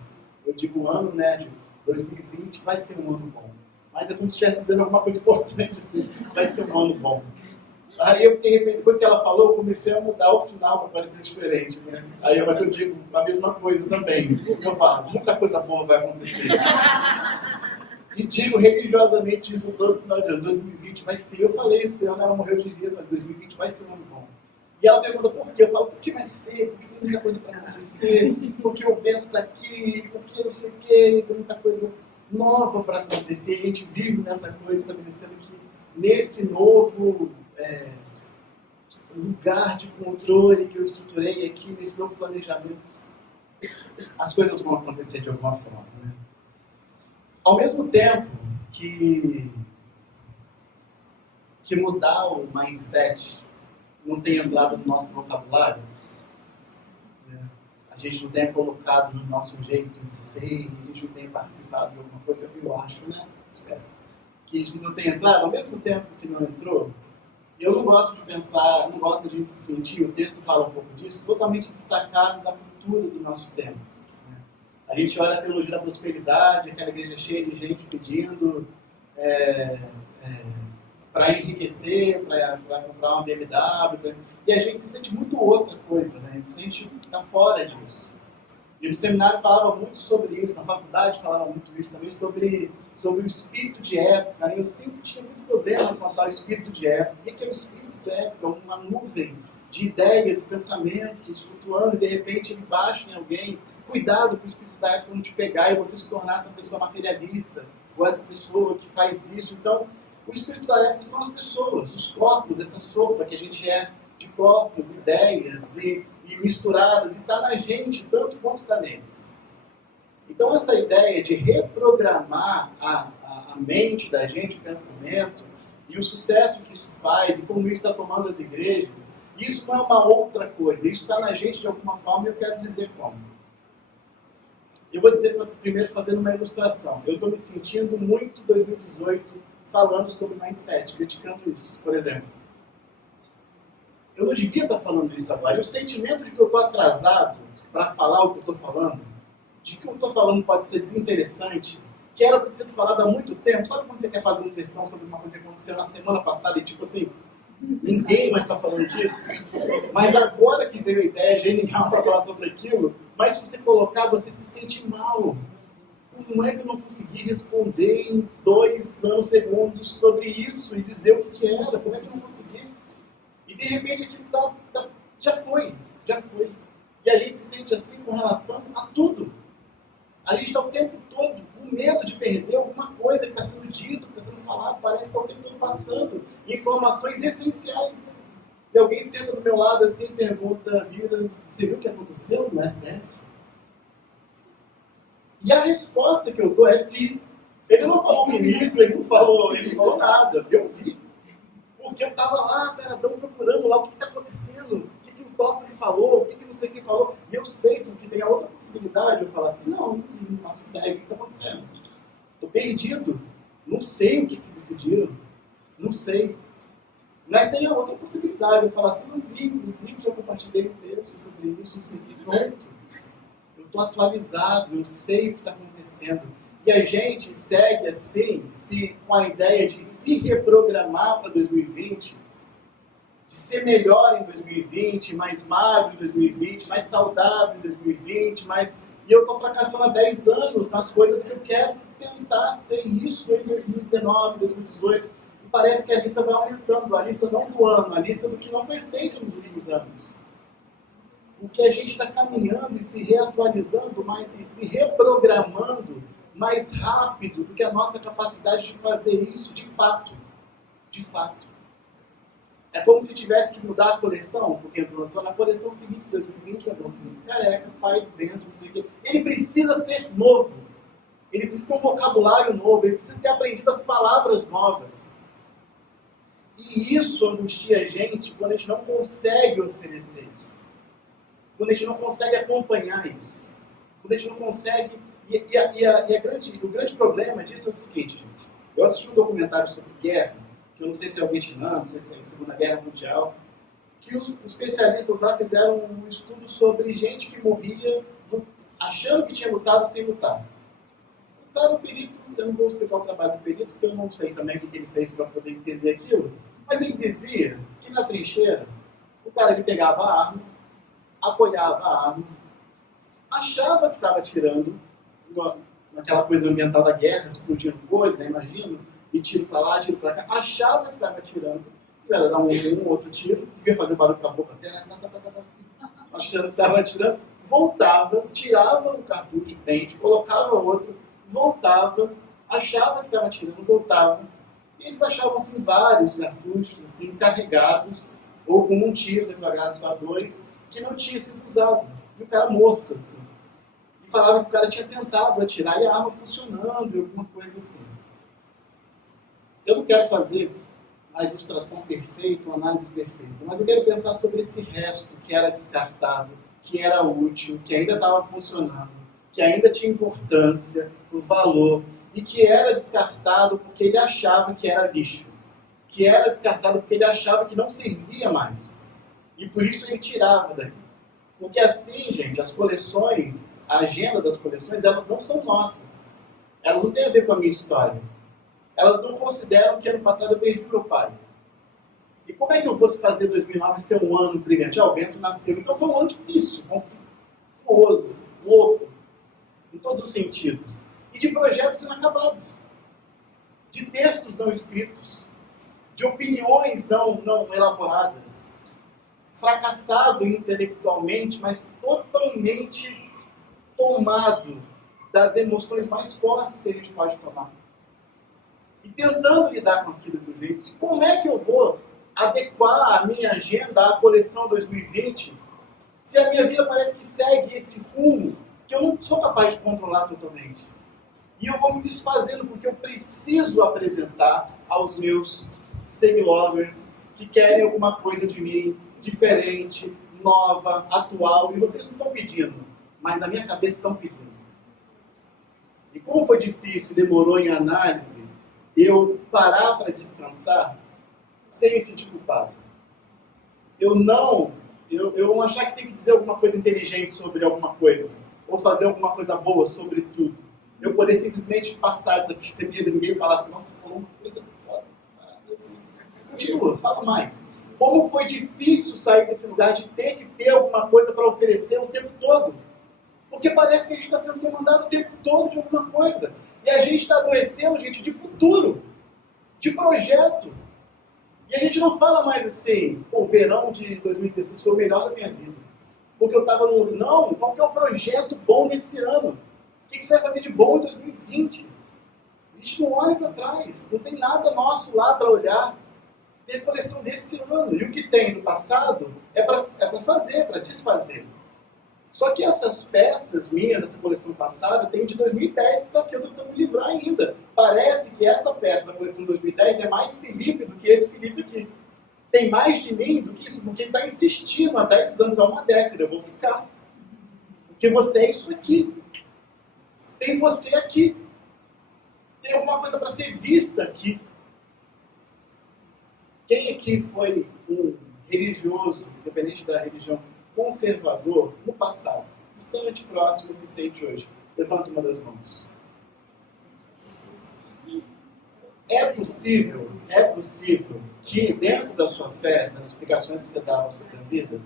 eu digo ano, né, de 2020 vai ser um ano bom. Mas é como se estivesse dizendo alguma coisa importante assim, vai ser um ano bom. Aí eu fiquei, depois que ela falou, eu comecei a mudar o final para parecer diferente, né? Aí eu digo a mesma coisa também. Eu falo, muita coisa boa vai acontecer. E digo religiosamente isso todo final de ano. 2020 vai ser. Eu falei esse ano, ela morreu de rir, eu falei, 2020 vai ser um ano bom. E ela pergunta por quê? Eu falo, por que vai ser? Porque tem muita coisa para acontecer, porque o Bento está aqui, porque não sei o quê, tem muita coisa nova para acontecer. E a gente vive nessa coisa, estabelecendo que nesse novo lugar de controle que eu estruturei aqui, nesse novo planejamento, as coisas vão acontecer de alguma forma, né? Ao mesmo tempo que mudar o mindset não tem entrado no nosso vocabulário, né? A gente não tenha colocado no nosso jeito de ser, a gente não tenha participado de alguma coisa que eu acho, né? Espero. Que não tenha entrado, ao mesmo tempo que não entrou, eu não gosto de pensar, não gosto de a gente se sentir, o texto fala um pouco disso, totalmente destacado da cultura do nosso tempo. Né? A gente olha a teologia da prosperidade, aquela igreja cheia de gente pedindo para enriquecer, para comprar uma BMW, e a gente se sente muito outra coisa, né? A gente se sente que está fora disso. E no seminário falava muito sobre isso, na faculdade falava muito isso também, sobre o espírito de época. Né? Eu sempre tinha muito problema em contar o espírito de época. O que é o espírito de época? Uma nuvem de ideias e pensamentos flutuando, e de repente ele baixa em alguém. Cuidado para o espírito da época não te pegar e você se tornar essa pessoa materialista, ou essa pessoa que faz isso. Então, o espírito da época são as pessoas, os corpos, essa sopa que a gente é de corpos, ideias e misturadas, e está na gente tanto quanto está neles. Então essa ideia de reprogramar a mente da gente, o pensamento, e o sucesso que isso faz, e como isso está tomando as igrejas, isso não é uma outra coisa, isso está na gente de alguma forma, e eu quero dizer como. Eu vou dizer primeiro fazendo uma ilustração. Eu estou me sentindo muito 2018 falando sobre mindset, criticando isso, por exemplo. Eu não devia estar falando isso agora. E o sentimento de que eu estou atrasado para falar o que eu estou falando, de que o que eu estou falando pode ser desinteressante, que era para ter sido falado há muito tempo. Sabe quando você quer fazer um textão sobre uma coisa que aconteceu na semana passada e tipo assim, ninguém mais está falando disso? Mas agora que veio a ideia genial para falar sobre aquilo, mas se você colocar, você se sente mal. Como é que eu não consegui responder em 2 nanosegundos sobre isso e dizer o que era? Como é que eu não consegui? E de repente aquilo já foi. já foi. E a gente se sente assim com relação a tudo. A gente está o tempo todo com medo de perder alguma coisa que está sendo dito, que está sendo falado, parece que está o tempo todo passando informações essenciais. E alguém senta do meu lado assim e pergunta, vira, você viu o que aconteceu no STF? E a resposta que eu dou é vi. Ele não falou ministro, ele não falou nada, eu vi. Porque eu estava lá, taradão, procurando lá o que está acontecendo, o que o Toffoli falou, o que não sei quem falou. E eu sei, porque tem a outra possibilidade, eu falar assim, não vi, não faço ideia do que está acontecendo. Estou perdido, não sei o que decidiram, não sei. Mas tem a outra possibilidade, eu falar assim, não vi, inclusive já compartilhei um texto sobre isso, não sei o que, pronto. Eu estou atualizado, eu sei o que está acontecendo. E a gente segue assim, com a ideia de se reprogramar para 2020, de ser melhor em 2020, mais magro em 2020, mais saudável em 2020, e eu estou fracassando há 10 anos nas coisas que eu quero tentar ser isso em 2019, 2018. E parece que a lista vai aumentando, a lista não do ano, a lista do que não foi feito nos últimos anos. Porque a gente está caminhando e se reatualizando mais e se reprogramando mais rápido do que a nossa capacidade de fazer isso de fato. De fato. É como se tivesse que mudar a coleção, porque entrou na coleção Felipe 2020, vai ver um Felipe careca, pai do Bento, não sei o quê. Ele precisa ser novo. Ele precisa ter um vocabulário novo, ele precisa ter aprendido as palavras novas. E isso angustia a gente quando a gente não consegue oferecer isso. Quando a gente não consegue acompanhar isso. Quando a gente não consegue... o grande problema disso é o seguinte, gente. Eu assisti um documentário sobre guerra, que eu não sei se é o Vietnã, não sei se é a Segunda Guerra Mundial, que os especialistas lá fizeram um estudo sobre gente que morria achando que tinha lutado sem lutar. Então, o perito, eu não vou explicar o trabalho do perito, porque eu não sei também o que ele fez para poder entender aquilo, mas ele dizia que na trincheira, o cara ele pegava a arma, apoiava a arma, achava que estava atirando, naquela coisa ambiental da guerra, explodindo coisa, né, imagina, e tiro pra lá, tiro pra cá, achava que estava atirando, e era dar um outro tiro, devia fazer barulho com a boca até, achando que estava atirando, voltava, tirava o cartucho, pente, colocava outro, voltava, achava que estava atirando, voltava, e eles achavam assim vários cartuchos assim, carregados, ou com um tiro, deflagrado só 2, que não tinha sido usado, e o cara morto, assim. E falava que o cara tinha tentado atirar e a arma funcionando, alguma coisa assim. Eu não quero fazer a ilustração perfeita, uma análise perfeita, mas eu quero pensar sobre esse resto que era descartado, que era útil, que ainda estava funcionando, que ainda tinha importância, o valor, e que era descartado porque ele achava que era lixo, que era descartado porque ele achava que não servia mais. E por isso ele tirava daí. Porque assim, gente, as coleções, a agenda das coleções, elas não são nossas. Elas não têm a ver com a minha história. Elas não consideram que ano passado eu perdi o meu pai. E como é que eu fosse fazer 2009 ser um ano brilhante? O Bento nasceu. Então foi um ano difícil, conflituoso, louco, em todos os sentidos. E de projetos inacabados. De textos não escritos. De opiniões não elaboradas. Fracassado intelectualmente, mas totalmente tomado das emoções mais fortes que a gente pode tomar. E tentando lidar com aquilo de um jeito. E como é que eu vou adequar a minha agenda à coleção 2020 se a minha vida parece que segue esse rumo que eu não sou capaz de controlar totalmente? E eu vou me desfazendo porque eu preciso apresentar aos meus semi-lovers que querem alguma coisa de mim, diferente, nova, atual, e vocês não estão pedindo, mas na minha cabeça estão pedindo. E como foi difícil, demorou em análise, eu parar para descansar sem me sentir culpado. Eu não achar que tem que dizer alguma coisa inteligente sobre alguma coisa, ou fazer alguma coisa boa sobre tudo. Eu poder simplesmente passar desapercebido e ninguém falar assim, nossa, você falou uma coisa foda, assim. Continua, fala mais. Como foi difícil sair desse lugar de ter que ter alguma coisa para oferecer o tempo todo. Porque parece que a gente está sendo demandado o tempo todo de alguma coisa. E a gente está adoecendo, gente, de futuro, de projeto. E a gente não fala mais assim, o verão de 2016 foi o melhor da minha vida. porque eu estava no... Não, qual que é o projeto bom nesse ano? O que você vai fazer de bom em 2020? A gente não olha para trás, não tem nada nosso lá para olhar. Tem a coleção desse ano, e o que tem do passado é para fazer, para desfazer. Só que essas peças minhas, essa coleção passada, tem de 2010 para que eu estou tentando me livrar ainda. Parece que essa peça da coleção de 2010 é mais Felipe do que esse Felipe aqui. Tem mais de mim do que isso, porque ele está insistindo há 10 anos, há uma década, eu vou ficar. Porque você é isso aqui. Tem você aqui. Tem alguma coisa para ser vista aqui. Quem aqui foi um religioso, independente da religião, conservador no passado, distante, próximo, se sente hoje? Levanta uma das mãos. É possível que dentro da sua fé, das explicações que você dava sobre a vida,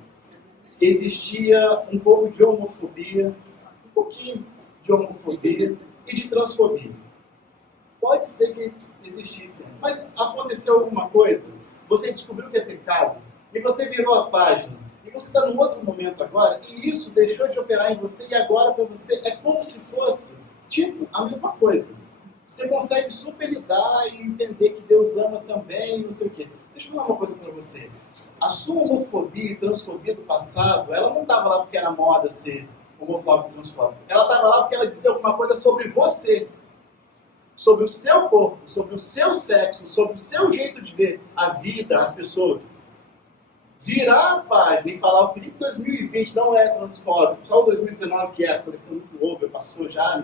existia um pouco de homofobia, um pouquinho de homofobia e de transfobia. Pode ser que existisse, mas aconteceu alguma coisa, você descobriu que é pecado, e você virou a página, e você está num outro momento agora, e isso deixou de operar em você, e agora para você é como se fosse, tipo, a mesma coisa. Você consegue super lidar e entender que Deus ama também, não sei o quê. Deixa eu falar uma coisa para você. A sua homofobia e transfobia do passado, ela não estava lá porque era moda ser homofóbico e transfóbico. Ela estava lá porque ela dizia alguma coisa sobre você, sobre o seu corpo, sobre o seu sexo, sobre o seu jeito de ver a vida, as pessoas. Virar a página e falar o Felipe 2020 não é transfóbico, só o 2019 que é, a coleção muito over, passou já,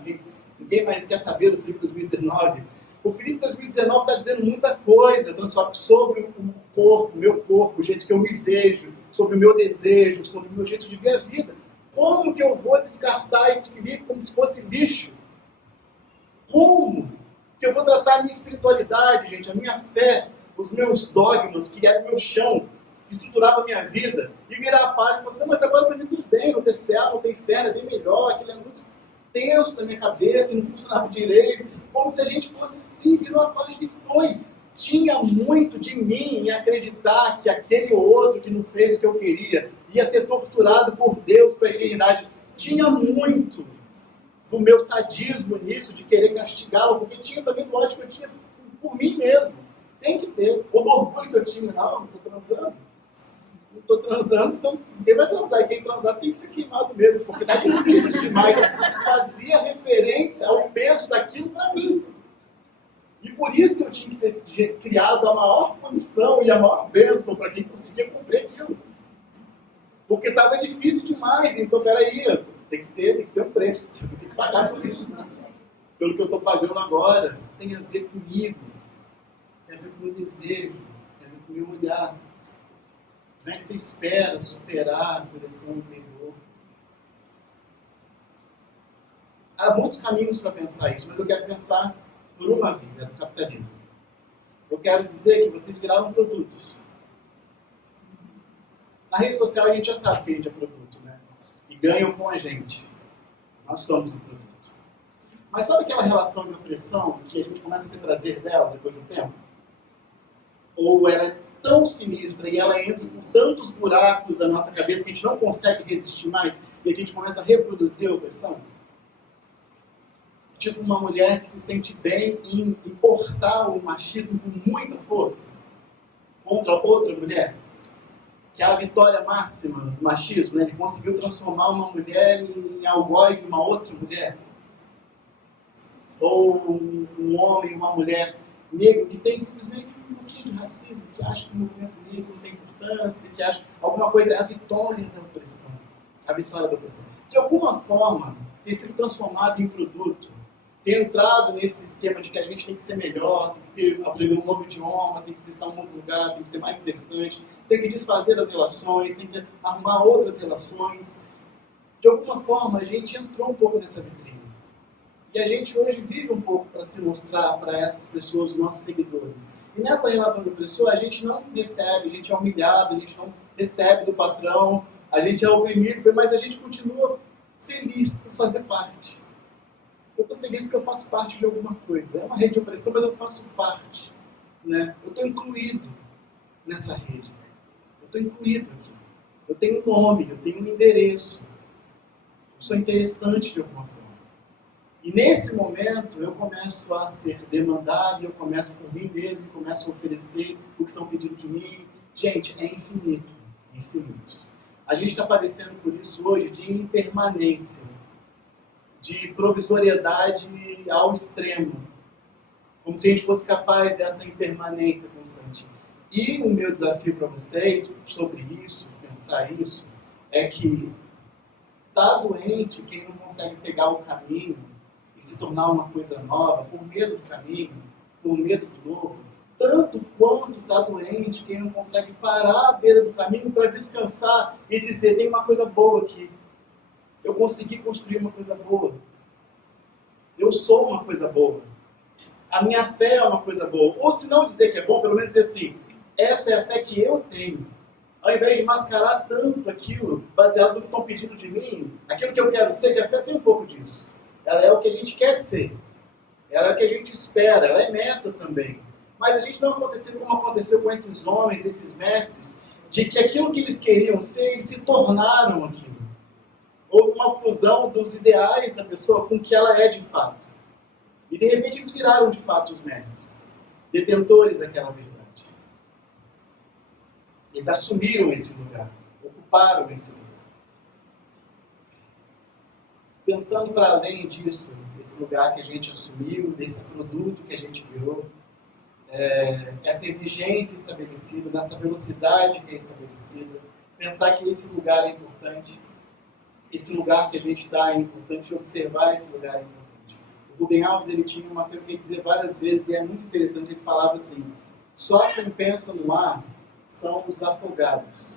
ninguém mais quer saber do Felipe 2019. O Felipe 2019 está dizendo muita coisa transfóbica sobre o corpo, meu corpo, o jeito que eu me vejo, sobre o meu desejo, sobre o meu jeito de ver a vida. Como que eu vou descartar esse Felipe como se fosse lixo? Como que eu vou tratar a minha espiritualidade, gente, a minha fé, os meus dogmas, que era o meu chão, que estruturava a minha vida, e virar a página e falar assim, mas agora para mim tudo bem, não tem céu, não tem inferno, é bem melhor, aquilo é muito tenso na minha cabeça, não funcionava direito, como se a gente fosse sim, virou a página e foi. Tinha muito de mim em acreditar que aquele outro que não fez o que eu queria ia ser torturado por Deus para a eternidade. Tinha muito do meu sadismo nisso, de querer castigá-lo, porque tinha também do ódio que eu tinha por mim mesmo. Tem que ter. Ou do orgulho que eu tinha. Não estou transando. Não estou transando, então ninguém vai transar. E quem transar tem que ser queimado mesmo, porque está difícil demais. Fazia referência ao peso daquilo para mim. E por isso que eu tinha que ter criado a maior punição e a maior bênção para quem conseguia cumprir aquilo. Porque estava difícil demais. Então, peraí, tem que ter um preço. Tem que pagar por isso. Pelo que eu estou pagando agora. Tem a ver comigo. Tem a ver com o meu desejo. Tem a ver com o meu olhar. Como é que você espera superar a direção interior? Há muitos caminhos para pensar isso, mas eu quero pensar por uma via, do capitalismo. Eu quero dizer que vocês viraram produtos. Na rede social a gente já sabe que a gente é produto, né? E ganham com a gente. Nós somos o produto. Mas sabe aquela relação de opressão que a gente começa a ter prazer dela depois de um tempo? Ou ela é tão sinistra e ela entra por tantos buracos da nossa cabeça que a gente não consegue resistir mais e a gente começa a reproduzir a opressão? Tipo uma mulher que se sente bem em importar o machismo com muita força contra outra mulher, que é a vitória máxima do machismo, né? Ele conseguiu transformar uma mulher em algoz de uma outra mulher. Ou um homem e uma mulher negro que tem simplesmente um pouquinho de racismo, que acha que o movimento negro não tem importância, que acha alguma coisa, é a vitória da opressão. A vitória da opressão. De alguma forma, ter sido transformado em produto, ter entrado nesse esquema de que a gente tem que ser melhor, tem que aprender um novo idioma, tem que visitar um novo lugar, tem que ser mais interessante, tem que desfazer as relações, tem que arrumar outras relações. De alguma forma, a gente entrou um pouco nessa vitrine. E a gente hoje vive um pouco para se mostrar para essas pessoas, os nossos seguidores. E nessa relação de opressor, a gente não recebe, a gente é humilhado, a gente não recebe do patrão, a gente é oprimido, mas a gente continua feliz por fazer parte. Eu estou feliz porque eu faço parte de alguma coisa. É uma rede de opressão, mas eu faço parte. Né? Eu estou incluído nessa rede. Eu estou incluído aqui. Eu tenho um nome, eu tenho um endereço. Eu sou interessante de alguma forma. E nesse momento eu começo a ser demandado, eu começo por mim mesmo, começo a oferecer o que estão pedindo de mim. Gente, é infinito, é infinito. A gente está padecendo por isso hoje de impermanência, de provisoriedade ao extremo, como se a gente fosse capaz dessa impermanência constante. E o meu desafio para vocês sobre isso, pensar isso, é que está doente quem não consegue pegar o caminho e se tornar uma coisa nova, por medo do caminho, por medo do novo, tanto quanto está doente quem não consegue parar à beira do caminho para descansar e dizer, tem uma coisa boa aqui, eu consegui construir uma coisa boa, eu sou uma coisa boa, a minha fé é uma coisa boa, ou se não dizer que é bom, pelo menos dizer assim, essa é a fé que eu tenho, ao invés de mascarar tanto aquilo, baseado no que estão pedindo de mim, aquilo que eu quero ser, que a fé tem um pouco disso. Ela é o que a gente quer ser. Ela é o que a gente espera. Ela é meta também. Mas a gente não aconteceu como aconteceu com esses homens, esses mestres, de que aquilo que eles queriam ser, eles se tornaram aquilo. Houve uma fusão dos ideais da pessoa com o que ela é de fato. E de repente eles viraram de fato os mestres, detentores daquela verdade. Eles assumiram esse lugar, ocuparam esse lugar. Pensando para além disso, esse lugar que a gente assumiu, desse produto que a gente virou, essa exigência estabelecida, nessa velocidade que é estabelecida, pensar que esse lugar é importante, esse lugar que a gente está é importante, observar esse lugar é importante. O Rubem Alves, ele tinha uma coisa que ele dizia várias vezes, e é muito interessante, ele falava assim, só quem pensa no ar são os afogados.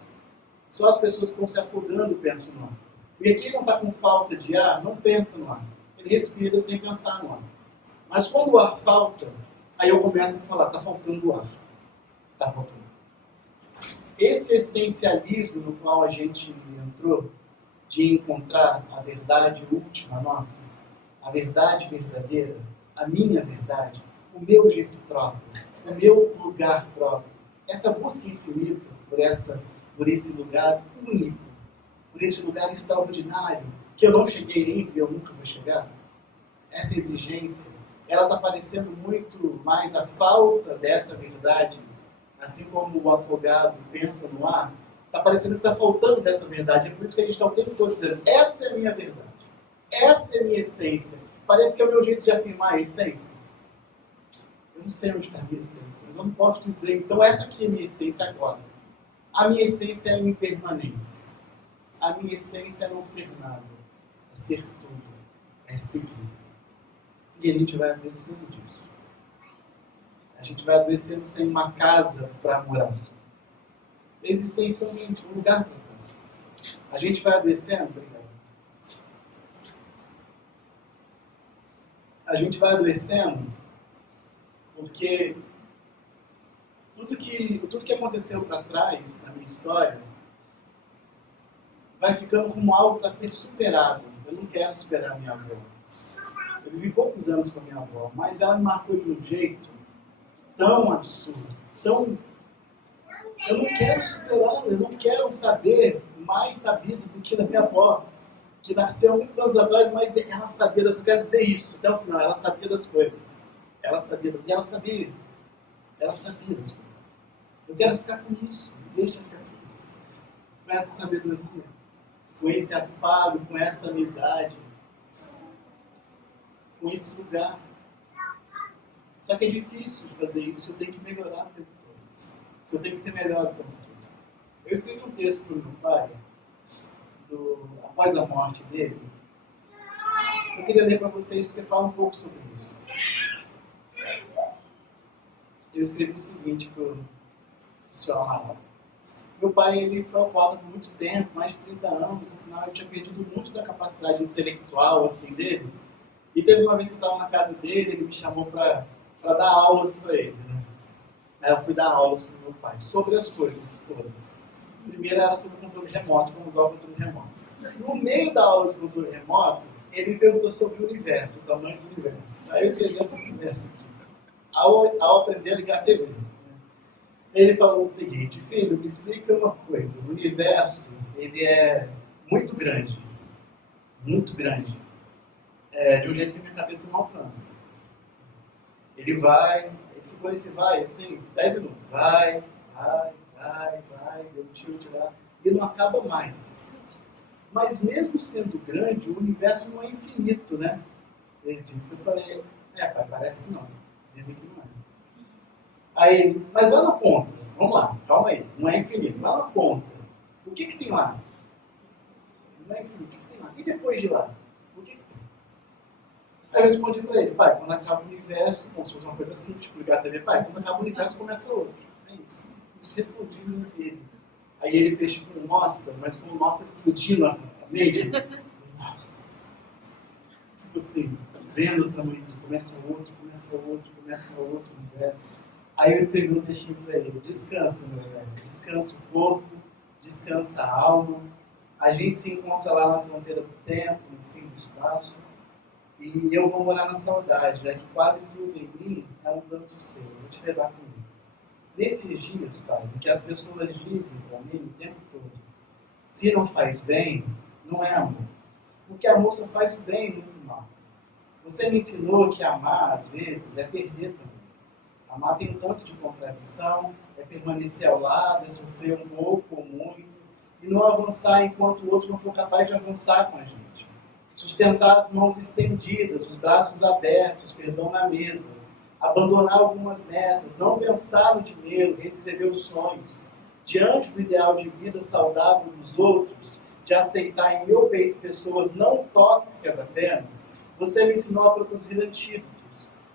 Só as pessoas que estão se afogando pensam no ar. Porque quem não está com falta de ar, não pensa no ar. Ele respira sem pensar no ar. Mas quando o ar falta, aí eu começo a falar, está faltando ar. Está faltando ar. Esse essencialismo no qual a gente entrou, de encontrar a verdade última nossa, a verdade verdadeira, a minha verdade, o meu jeito próprio, o meu lugar próprio, essa busca infinita por esse lugar único, por esse lugar extraordinário, que eu não cheguei ainda e eu nunca vou chegar, essa exigência, ela está parecendo muito mais a falta dessa verdade, assim como o afogado pensa no ar, está parecendo que está faltando dessa verdade. É por isso que a gente está o tempo todo dizendo, essa é a minha verdade, essa é a minha essência. Parece que é o meu jeito de afirmar a essência. Eu não sei onde está a minha essência, mas eu não posso dizer, então essa aqui é a minha essência agora. A minha essência é a impermanência. A minha essência é não ser nada, é ser tudo, é seguir. E a gente vai adoecendo disso. A gente vai adoecendo sem uma casa para morar. Existencialmente, um lugar para estar. A gente vai adoecendo, obrigado. A gente vai adoecendo porque tudo que aconteceu para trás na minha história vai ficando como algo para ser superado. Eu não quero superar a minha avó. Eu vivi poucos anos com a minha avó, mas ela me marcou de um jeito tão absurdo, tão... Eu não quero superá-la, eu não quero saber mais sabido do que da minha avó, que nasceu muitos anos atrás, mas ela sabia das coisas. Eu quero dizer isso, até o final, ela sabia das coisas. Ela sabia das coisas. Eu quero ficar com isso, deixa eu ficar com isso. Com essa sabedoria, com esse afago, com essa amizade, com esse lugar. Só que é difícil de fazer isso, eu tenho que melhorar o tempo todo. Eu tenho que ser melhor o tempo todo. Eu escrevi um texto para o meu pai, após a morte dele. Eu queria ler para vocês porque fala um pouco sobre isso. Eu escrevi o seguinte para o senhor Amaral. Meu pai, ele foi alcoólatra por muito tempo, mais de 30 anos. No final, ele tinha perdido muito da capacidade intelectual assim, dele. E teve uma vez que eu estava na casa dele, ele me chamou para dar aulas para ele. Né? Aí eu fui dar aulas para o meu pai sobre as coisas todas. Primeiro era sobre o controle remoto, como usar o controle remoto. No meio da aula de controle remoto, ele me perguntou sobre o universo, o tamanho do universo. Aí eu escrevi essa conversa aqui. Ao aprender a ligar a TV. Ele falou o seguinte: filho, me explica uma coisa. O universo ele é muito grande, de um jeito que a minha cabeça não alcança. Ele ficou nesse vai, assim, 10 minutos, vai, deu um tiro de lá, e não acaba mais. Mas mesmo sendo grande, o universo não é infinito, né? Ele disse, eu falei, pai, parece que não. Dizem que não é. Aí, mas lá na ponta, vamos lá, calma aí, não é infinito. Lá na ponta, o que tem lá? Não é infinito, o que tem lá? E depois de lá, o que tem? Aí eu respondi para ele, pai, quando acaba o universo, como se fosse uma coisa simples, explicar a TV, pai, quando acaba o universo começa outro. É isso. Isso respondi ele. Aí ele fez tipo um nossa, mas foi um nossa explodindo a mente. Nossa. Tipo assim, vendo o tamanho disso, começa outro universo. Aí eu escrevi um textinho para ele, descansa, meu velho, descansa o corpo, descansa a alma, a gente se encontra lá na fronteira do tempo, no fim do espaço, e eu vou morar na saudade, já que quase tudo em mim é um tanto seu, eu vou te levar comigo. Nesses dias, pai, o que as pessoas dizem para mim o tempo todo, se não faz bem, não é amor, porque amor só faz bem e muito mal. Você me ensinou que amar, às vezes, é perder também. Amar tem um tanto de contradição, é permanecer ao lado, é sofrer um pouco ou muito, e não avançar enquanto o outro não for capaz de avançar com a gente. Sustentar as mãos estendidas, os braços abertos, perdão na mesa. Abandonar algumas metas, não pensar no dinheiro, reescrever os sonhos. Diante do ideal de vida saudável dos outros, de aceitar em meu peito pessoas não tóxicas apenas, você me ensinou a produzir antídotos.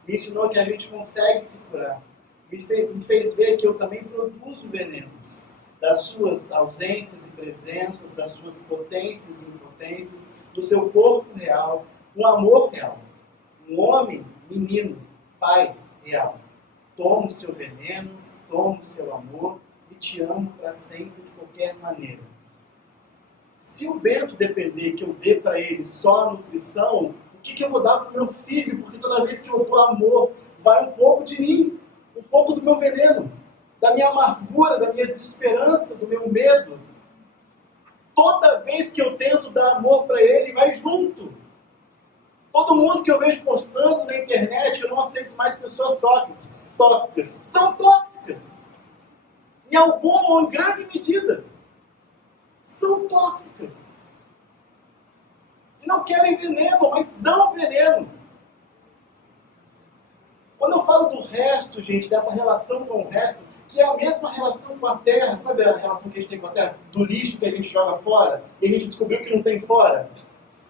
Me ensinou que a gente consegue se curar. Me fez ver que eu também produzo venenos. Das suas ausências e presenças, das suas potências e impotências, do seu corpo real, um amor real. Um homem, menino, pai real. Tomo o seu veneno, tomo o seu amor e te amo para sempre de qualquer maneira. Se o Bento depender que eu dê para ele só a nutrição, o que eu vou dar para o meu filho? Porque toda vez que eu dou amor, vai um pouco de mim, um pouco do meu veneno, da minha amargura, da minha desesperança, do meu medo. Toda vez que eu tento dar amor para ele, vai junto. Todo mundo que eu vejo postando na internet, eu não aceito mais pessoas tóxicas. São tóxicas. Em alguma ou em grande medida. São tóxicas. E não querem veneno, mas dão veneno. Quando eu falo do resto, gente, dessa relação com o resto, que é a mesma relação com a Terra, sabe a relação que a gente tem com a Terra? Do lixo que a gente joga fora, e a gente descobriu que não tem fora?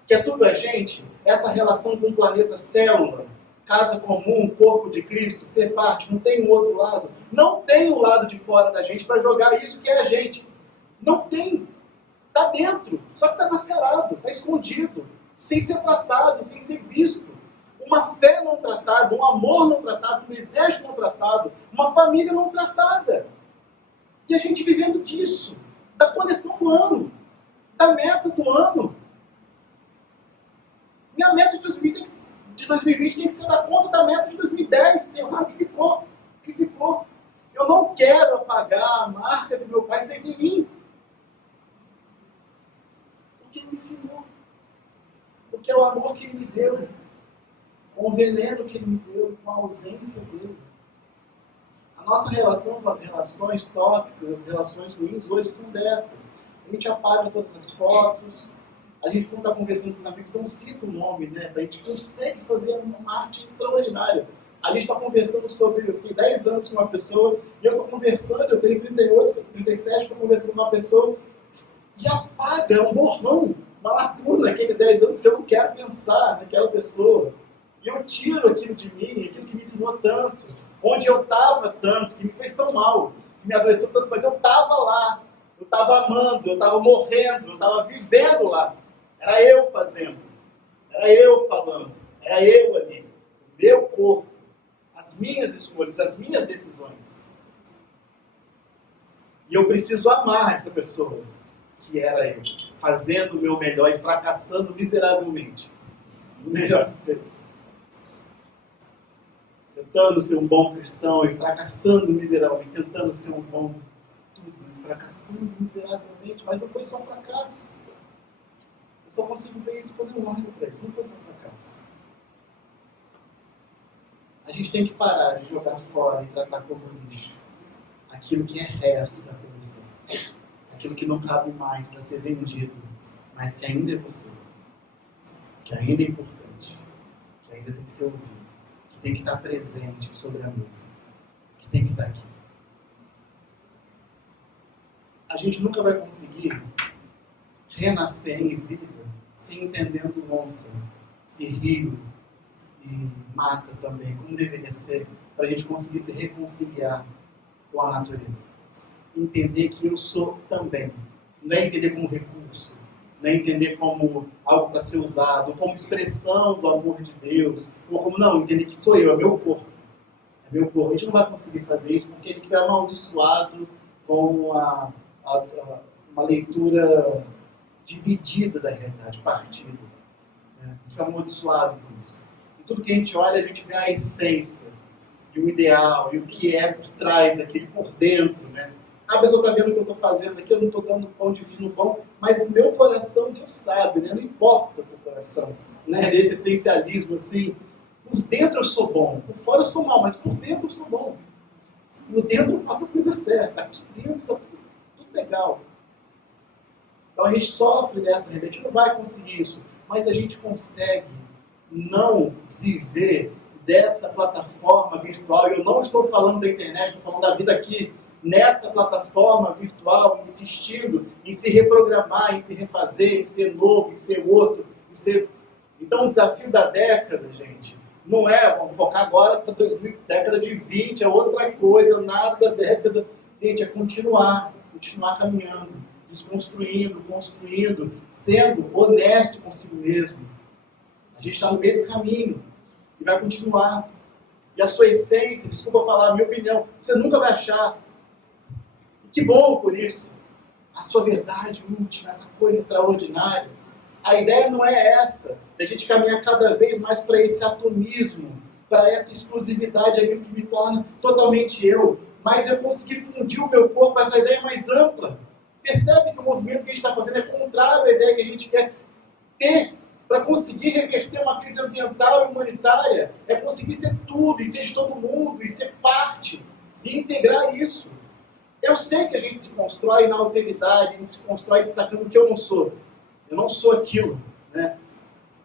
Que é tudo a gente? Essa relação com o planeta célula, casa comum, corpo de Cristo, ser parte, não tem um outro lado. Não tem o lado de fora da gente para jogar isso que é a gente. Não tem. Está dentro, só que está mascarado, está escondido, sem ser tratado, sem ser visto. Uma fé não tratada, um amor não tratado, um desejo não tratado, uma família não tratada. E a gente vivendo disso, da coleção do ano, da meta do ano. Minha meta de 2020 tem que ser dar conta da meta de 2010, sei lá, o que ficou. Eu não quero apagar a marca que meu pai fez em mim. Porque ele me ensinou. Porque é o amor que ele me deu. Com o veneno que ele me deu, com a ausência dele. A nossa relação com as relações tóxicas, as relações ruins, hoje são dessas. A gente apaga todas as fotos, a gente, quando está conversando com os amigos, não cita o nome, né? A gente consegue fazer uma arte extraordinária. A gente está conversando sobre... Eu fiquei 10 anos com uma pessoa, e eu estou conversando, eu tenho 38, 37, estou conversando com uma pessoa, e apaga, é um borrão, uma lacuna, aqueles 10 anos que eu não quero pensar naquela pessoa. E eu tiro aquilo de mim, aquilo que me ensinou tanto, onde eu estava tanto, que me fez tão mal, que me adoeceu tanto, mas eu estava lá, eu estava amando, eu estava morrendo, eu estava vivendo lá. Era eu fazendo, era eu falando, era eu ali, o meu corpo, as minhas escolhas, as minhas decisões. E eu preciso amar essa pessoa, que era eu, fazendo o meu melhor e fracassando miseravelmente. O melhor que fez. Tentando ser um bom cristão e fracassando miseravelmente, tentando ser um bom tudo e fracassando miseravelmente, mas não foi só fracasso. Eu só consigo ver isso quando eu olho para isso. Não foi só fracasso. A gente tem que parar de jogar fora e tratar como lixo aquilo que é resto da coleção. Aquilo que não cabe mais para ser vendido, mas que ainda é você. Que ainda é importante. Que ainda tem que ser ouvido. Que tem que estar presente sobre a mesa. Que tem que estar aqui. A gente nunca vai conseguir renascer em vida se entendendo onça e rio e mata também, como deveria ser, para a gente conseguir se reconciliar com a natureza. Entender que eu sou também. Não é entender como recurso, não é entender como algo para ser usado, como expressão do amor de Deus, ou como não, entender que sou eu, é meu corpo. É meu corpo. A gente não vai conseguir fazer isso porque a gente foi amaldiçoado com uma leitura dividida da realidade, partida. Né? A gente foi amaldiçoado por isso. E tudo que a gente olha, a gente vê a essência, e o ideal, e o que é por trás daquele, por dentro. Né? A pessoa está vendo o que eu estou fazendo aqui, eu não estou dando pão de vinho no pão, mas meu coração, Deus sabe, né? Não importa o coração. Né? Desse essencialismo assim, por dentro eu sou bom, por fora eu sou mal, mas por dentro eu sou bom. Por dentro eu faço a coisa certa, aqui dentro está tudo legal. Então a gente sofre dessa realidade, a gente não vai conseguir isso, mas a gente consegue não viver dessa plataforma virtual. Eu não estou falando da internet, estou falando da vida aqui, nessa plataforma virtual, insistindo em se reprogramar, em se refazer, em ser novo, em ser outro, em ser... Então o desafio da década, gente, não é, vamos focar agora para década de 20, é outra coisa, nada da década, gente, é continuar caminhando, desconstruindo, construindo, sendo honesto consigo mesmo. A gente está no meio do caminho e vai continuar. E a sua essência, desculpa falar a minha opinião, você nunca vai achar. E que bom por isso. A sua verdade última, essa coisa extraordinária. A ideia não é essa, da gente caminhar cada vez mais para esse atomismo, para essa exclusividade, aquilo que me torna totalmente eu. Mas eu consegui fundir o meu corpo, essa ideia é mais ampla. Percebe que o movimento que a gente está fazendo é contrário à ideia que a gente quer ter para conseguir reverter uma crise ambiental e humanitária. É conseguir ser tudo, e ser de todo mundo, e ser parte, e integrar isso. Eu sei que a gente se constrói na alteridade, a gente se constrói destacando o que eu não sou. Eu não sou aquilo, né?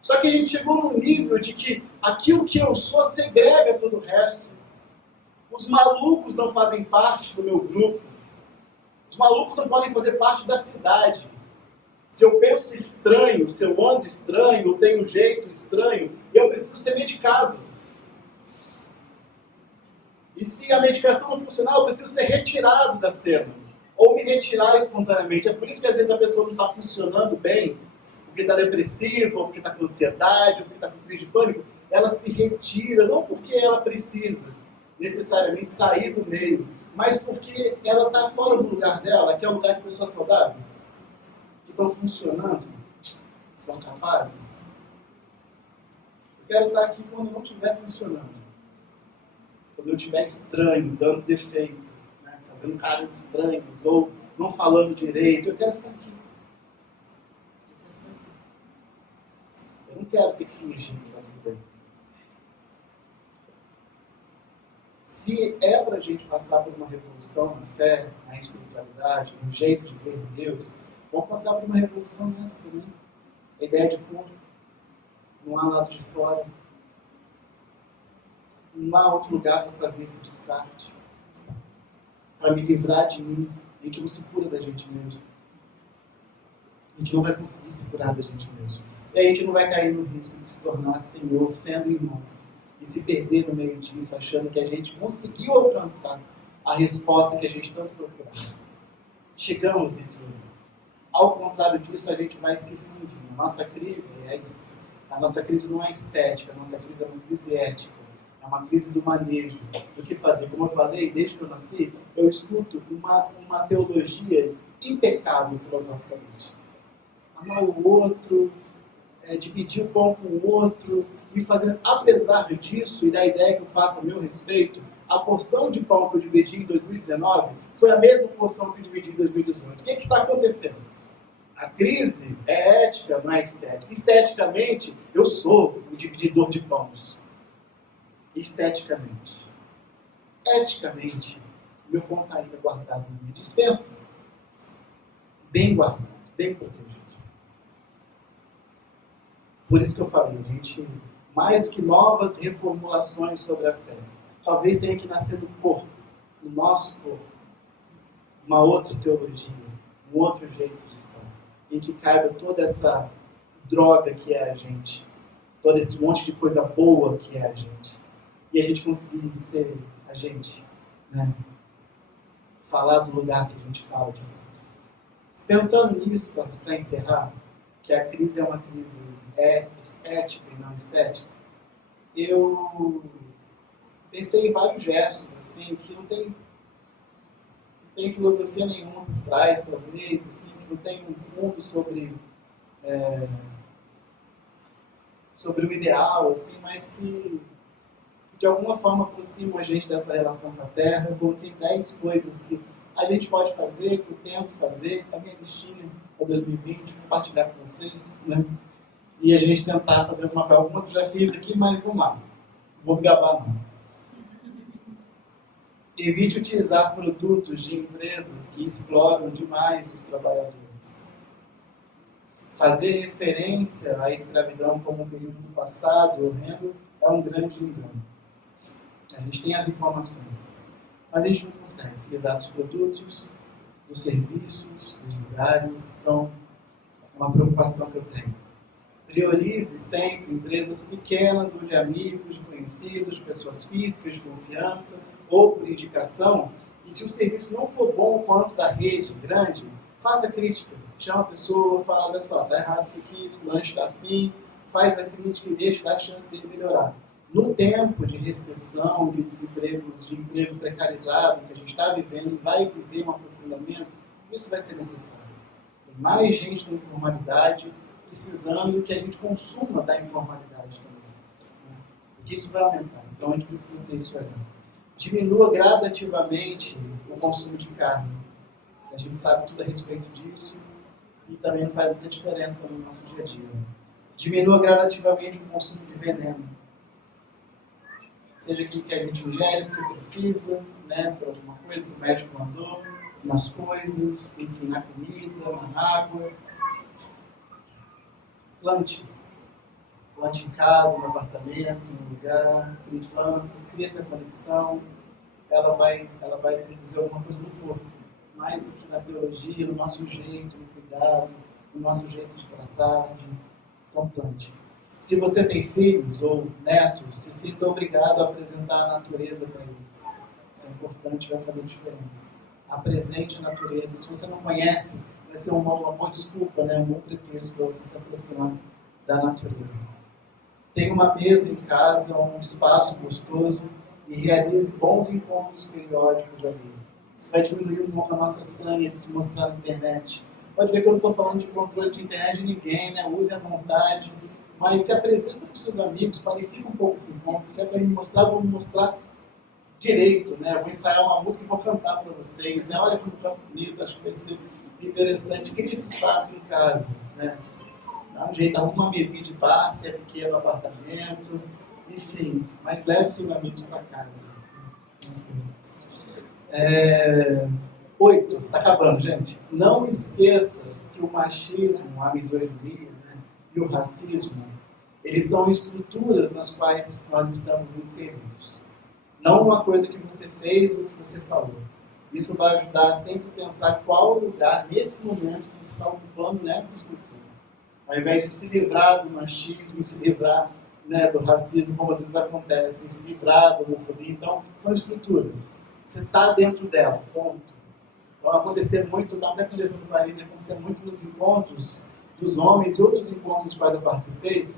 Só que a gente chegou num nível de que aquilo que eu sou segrega todo o resto. Os malucos não fazem parte do meu grupo. Os malucos não podem fazer parte da cidade. Se eu penso estranho, se eu ando estranho, eu tenho um jeito estranho, eu preciso ser medicado. E se a medicação não funcionar, eu preciso ser retirado da cena. Ou me retirar espontaneamente. É por isso que às vezes a pessoa não está funcionando bem, porque está depressiva, ou porque está com ansiedade, ou porque está com crise de pânico. Ela se retira, não porque ela precisa necessariamente sair do meio, mas porque ela está fora do lugar dela, que é o lugar de pessoas saudáveis, que estão funcionando, que são capazes. Eu quero estar aqui quando não estiver funcionando. Quando eu estiver estranho, dando defeito, né, fazendo caras estranhos, ou não falando direito. Eu quero estar aqui. Eu quero estar aqui. Eu não quero ter que fingir que está tudo bem. Se é para a gente passar por uma revolução na fé, na espiritualidade, no jeito de ver Deus, vamos passar por uma revolução nessa também. A ideia de corpo. Não há lado de fora. Não há outro lugar para fazer esse descarte. Para me livrar de mim. A gente não se cura da gente mesmo. A gente não vai conseguir se curar da gente mesmo. E a gente não vai cair no risco de se tornar Senhor, sendo irmão. E se perder no meio disso, achando que a gente conseguiu alcançar a resposta que a gente tanto procurava. Chegamos nesse lugar. Ao contrário disso, a gente vai se fundindo. Nossa crise não é estética, a nossa crise é uma crise ética. É uma crise do manejo, do que fazer. Como eu falei, desde que eu nasci, eu escuto uma teologia impecável filosoficamente. Amar o outro, dividir o pão com o outro, e fazer, apesar disso, e da ideia que eu faço a meu respeito, a porção de pão que eu dividi em 2019 foi a mesma porção que eu dividi em 2018. O que está acontecendo? A crise é ética, não é estética. Esteticamente, eu sou o divididor de pães. Esteticamente. Eticamente, meu pão está ainda guardado na minha despensa. Bem guardado, bem protegido. Por isso que eu falei, gente, mais do que novas reformulações sobre a fé, talvez tenha que nascer no corpo, no nosso corpo, uma outra teologia, um outro jeito de estar, em que caiba toda essa droga que é a gente, todo esse monte de coisa boa que é a gente, e a gente conseguir ser a gente, né? Falar do lugar que a gente fala de fato. Pensando nisso, para encerrar, que a crise é uma crise ética e não estética, eu pensei em vários gestos assim, que não tem filosofia nenhuma por trás, talvez, assim, que não tem um fundo sobre o ideal, assim, mas que de alguma forma aproximam a gente dessa relação com a Terra. Eu coloquei 10 coisas que a gente pode fazer, que eu tento fazer, a minha listinha para 2020, compartilhar com vocês, né? E a gente tentar fazer algumas eu já fiz aqui, mas vamos lá. Não vou me gabar, não. Evite utilizar produtos de empresas que exploram demais os trabalhadores. Fazer referência à escravidão como um período do passado horrendo é um grande engano. A gente tem as informações, mas a gente não consegue se livrar dos produtos, dos serviços, dos lugares. Então, é uma preocupação que eu tenho. Priorize sempre empresas pequenas ou de amigos, de conhecidos, pessoas físicas de confiança ou por indicação. E se o serviço não for bom quanto da rede grande, faça crítica. Chama a pessoa, fala, olha só, está errado isso aqui, esse lanche está assim, faz a crítica e deixa, dá a chance dele melhorar. No tempo de recessão, de desempregos, de emprego precarizado que a gente está vivendo e vai viver um aprofundamento, isso vai ser necessário. Tem mais gente na informalidade precisando que a gente consuma da informalidade também. Porque isso vai aumentar. Então a gente precisa ter isso aí. Diminua gradativamente o consumo de carne. A gente sabe tudo a respeito disso e também não faz muita diferença no nosso dia a dia. Diminua gradativamente o consumo de veneno. Seja aquilo que a gente ingere, porque precisa, né, por alguma coisa que o médico mandou, nas coisas, enfim, na comida, na água. Plante. Plante em casa, no apartamento, no lugar, crie plantas, crie essa conexão. Ela vai produzir alguma coisa no corpo. Mais do que na teologia, no nosso jeito, no cuidado, no nosso jeito de tratar. Então, plante. Se você tem filhos ou netos, se sinta obrigado a apresentar a natureza para eles. Isso é importante, vai fazer diferença. Apresente a natureza. Se você não conhece, vai ser uma boa desculpa, né? Um bom pretexto para você se aproximar da natureza. Tenha uma mesa em casa, um espaço gostoso e realize bons encontros periódicos ali. Isso vai diminuir um pouco a nossa sanha de se mostrar na internet. Pode ver que eu não estou falando de controle de internet de ninguém, né? Use à vontade. Mas se apresenta para os seus amigos, qualifica um pouco esse encontro. Se é para me mostrar, vou me mostrar direito, né? Eu vou ensaiar uma música e vou cantar para vocês, né? Olha como canto bonito, acho que vai ser interessante. Cria esse espaço em casa, né? Dá um jeito, arruma uma mesinha de bar, se é pequeno apartamento, enfim. Mas leve os seus amigos para casa. 8, está acabando, gente. Não esqueça que o machismo, a misoginia, né, e o racismo, eles são estruturas nas quais nós estamos inseridos. Não uma coisa que você fez ou que você falou. Isso vai ajudar a sempre pensar qual o lugar, nesse momento, que você está ocupando nessa estrutura. Ao invés de se livrar do machismo, se livrar, né, do racismo, como às vezes acontece, se livrar da homofobia. Então, são estruturas. Você está dentro dela, ponto. Então, acontecer muito, não é acontecendo com a Marina, acontecer muito nos encontros dos homens e outros encontros dos quais eu participei,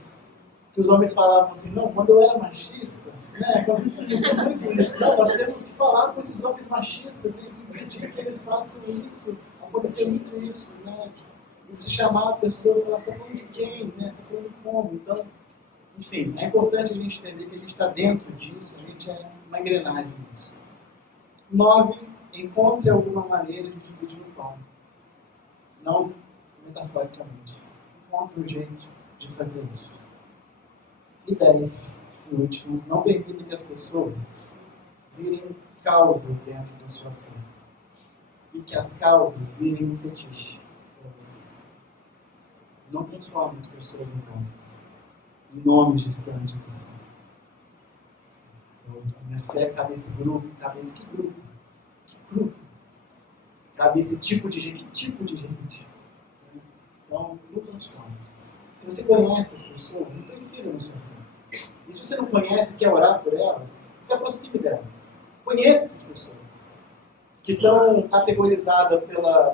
que os homens falavam assim, não, quando eu era machista, né, aconteceu muito isso, não, nós temos que falar com esses homens machistas e impedir que eles façam isso, acontecer muito isso, né, e você chamar a pessoa e falar, você está falando de quem, né, você está falando de como, então, Enfim, é importante a gente entender que a gente está dentro disso, a gente é uma engrenagem nisso. 9, encontre alguma maneira de dividir o pão. Não metaforicamente. Encontre um jeito de fazer isso. E 10, o último, não permita que as pessoas virem causas dentro da sua fé. E que as causas virem um fetiche para você. Não transforme as pessoas em causas. Em nomes distantes assim. A minha fé cabe esse grupo, cabe esse que grupo? Que grupo? Cabe esse tipo de gente, que tipo de gente? Então, não transforme. Se você conhece as pessoas, então ensina na sua fé. E se você não conhece e quer orar por elas, se aproxime delas. Conheça essas pessoas. Que estão categorizadas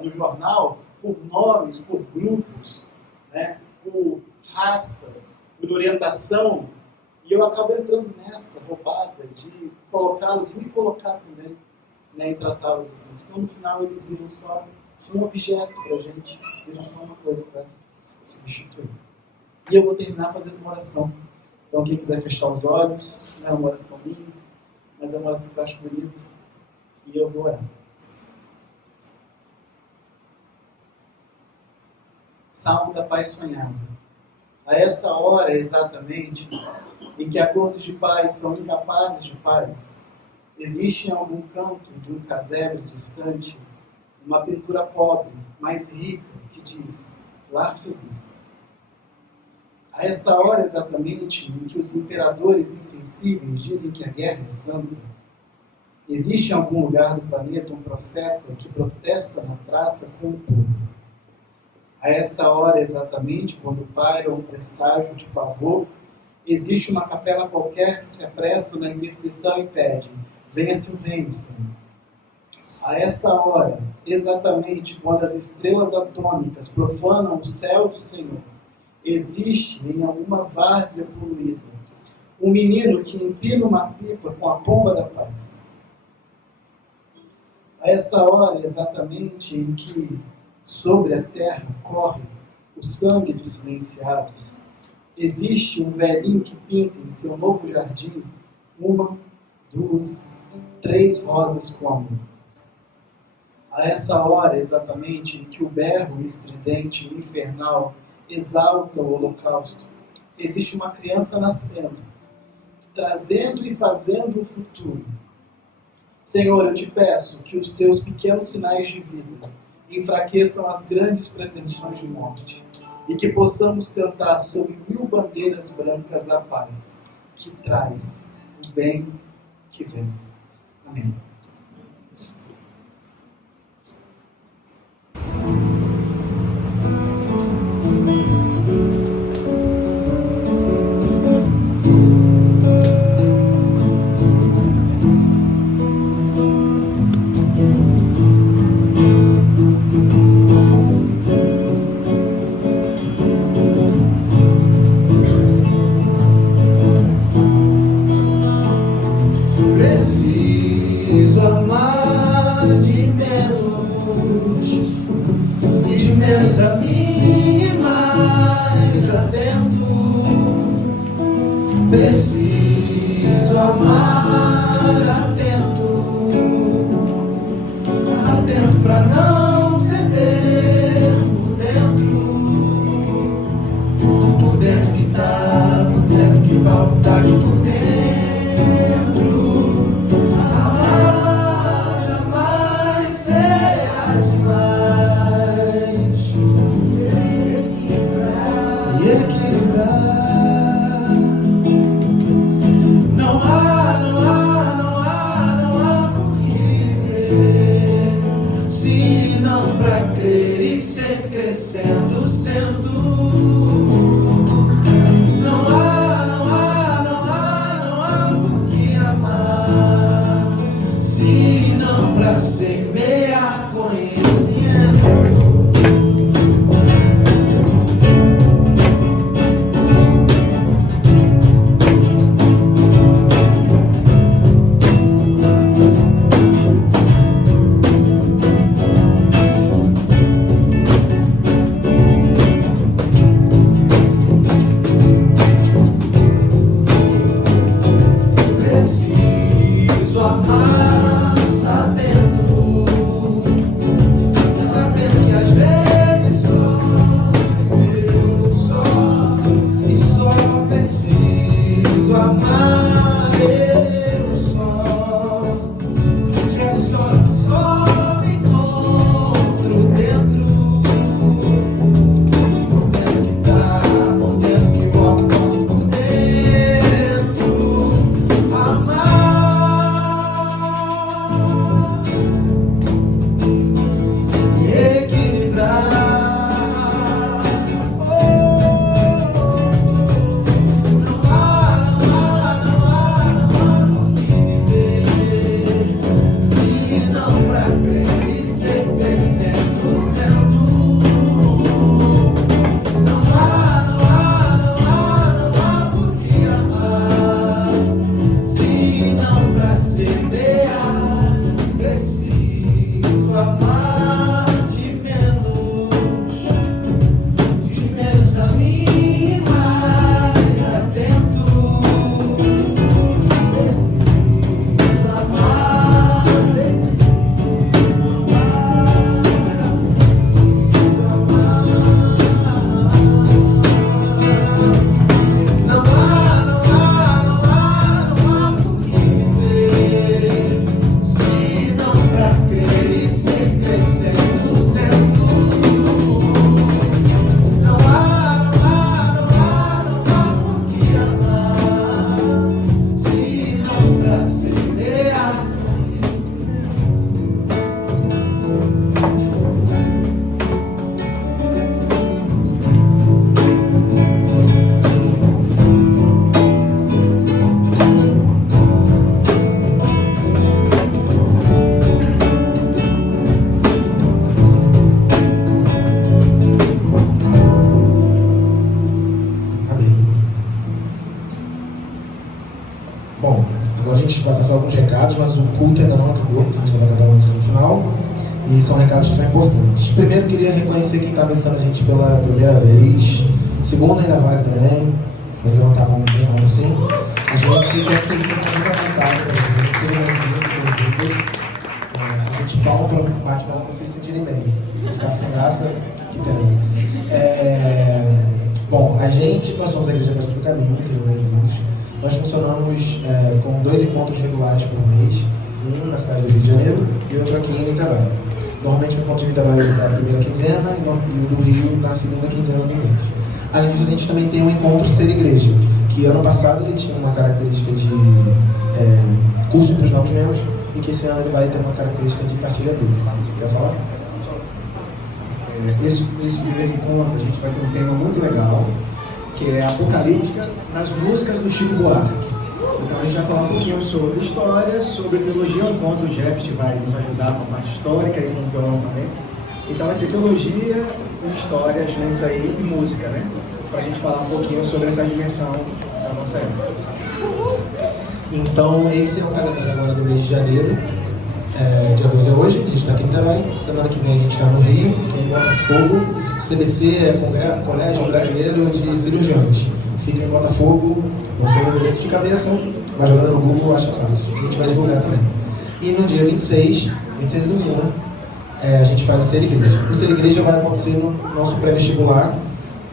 no jornal por nomes, por grupos, né? Por raça, por orientação. E eu acabo entrando nessa roubada de colocá-los e me colocar também, né, e tratá-los assim. Senão no final eles viram só um objeto para a gente, viram só uma coisa para substituir. E eu vou terminar fazendo uma oração. Então quem quiser fechar os olhos, não é uma oração minha, mas é uma oração que eu acho bonita. E eu vou orar. Salmo da Paz Sonhada. A essa hora, exatamente, em que acordos de paz são incapazes de paz, existe em algum canto de um casebre distante uma pintura pobre, mais rica, que diz: lar feliz. A essa hora, exatamente, em que os imperadores insensíveis dizem que a guerra é santa, existe em algum lugar do planeta um profeta que protesta na praça com o povo. A esta hora, exatamente, quando paira um presságio de pavor, existe uma capela qualquer que se apressa na intercessão e pede: venha-se o reino, Senhor. A esta hora, exatamente, quando as estrelas atômicas profanam o céu do Senhor, existe em alguma várzea poluída um menino que empina uma pipa com a pomba da paz. A essa hora, exatamente, em que sobre a terra corre o sangue dos silenciados, existe um velhinho que pinta em seu novo jardim 1, 2, 3 rosas com amor. A essa hora, exatamente, em que o berro estridente e infernal exalta o holocausto, existe uma criança nascendo, trazendo e fazendo o futuro. Senhor, eu te peço que os teus pequenos sinais de vida enfraqueçam as grandes pretensões de morte e que possamos cantar sob 1000 bandeiras brancas a paz que traz o bem que vem. Amém. Preciso amar de menos e de menos a mim e mais atento. Preciso amar atento, atento pra não ceder por dentro que tá, por dentro que palpita aqui por dentro. Crescendo, sendo. Não há por que amar, se não pra semear conhecimento. gente vai passar alguns recados, mas o culto ainda não acabou, a gente vai cantar uma música no final. E são recados que são importantes. Primeiro, queria reconhecer quem está visitando a gente pela primeira vez. Segundo, ainda vale também. Vou levantar a mão bem alto assim. A gente quer que vocês sintam muito à vontade para a gente. Sejam bem-vindos. A gente palma para bate palma para vocês se sentirem bem. Se ficar sem graça, que pena. Bom, nós somos a Igreja Cristo do Caminho, sejam bem-vindos. Nós funcionamos com 2 encontros regulares por mês. Um na cidade do Rio de Janeiro e outro aqui em Niterói. Normalmente o encontro de Niterói é a primeira quinzena e o do Rio na segunda quinzena do mês. Além disso, a gente também tem um encontro Ser Igreja, que ano passado ele tinha uma característica de curso para os novos membros e que esse ano ele vai ter uma característica de partilha bíblica. Quer falar? Esse primeiro encontro a gente vai ter um tema muito legal, que é apocalíptica nas músicas do Chico Buarque. Então a gente vai falar um pouquinho sobre história, sobre teologia, um encontro o Jeff vai nos ajudar com a parte histórica e com o violão também. Então vai ser teologia e história juntos aí e música, né? Pra gente falar um pouquinho sobre essa dimensão da nossa época. Então esse é o calendário agora do mês de janeiro. Dia 12 é hoje, a gente está aqui em Niterói. Semana que vem a gente está no Rio, que é em Botafogo. CBC é Colégio Brasileiro de Cirurgiões. Fica em Botafogo, não sei o endereço de cabeça, mas jogando no Google acha fácil. A gente vai divulgar também. E no dia 26 é domingo, né? A gente faz o Ser Igreja. O Ser Igreja vai acontecer no nosso pré-vestibular,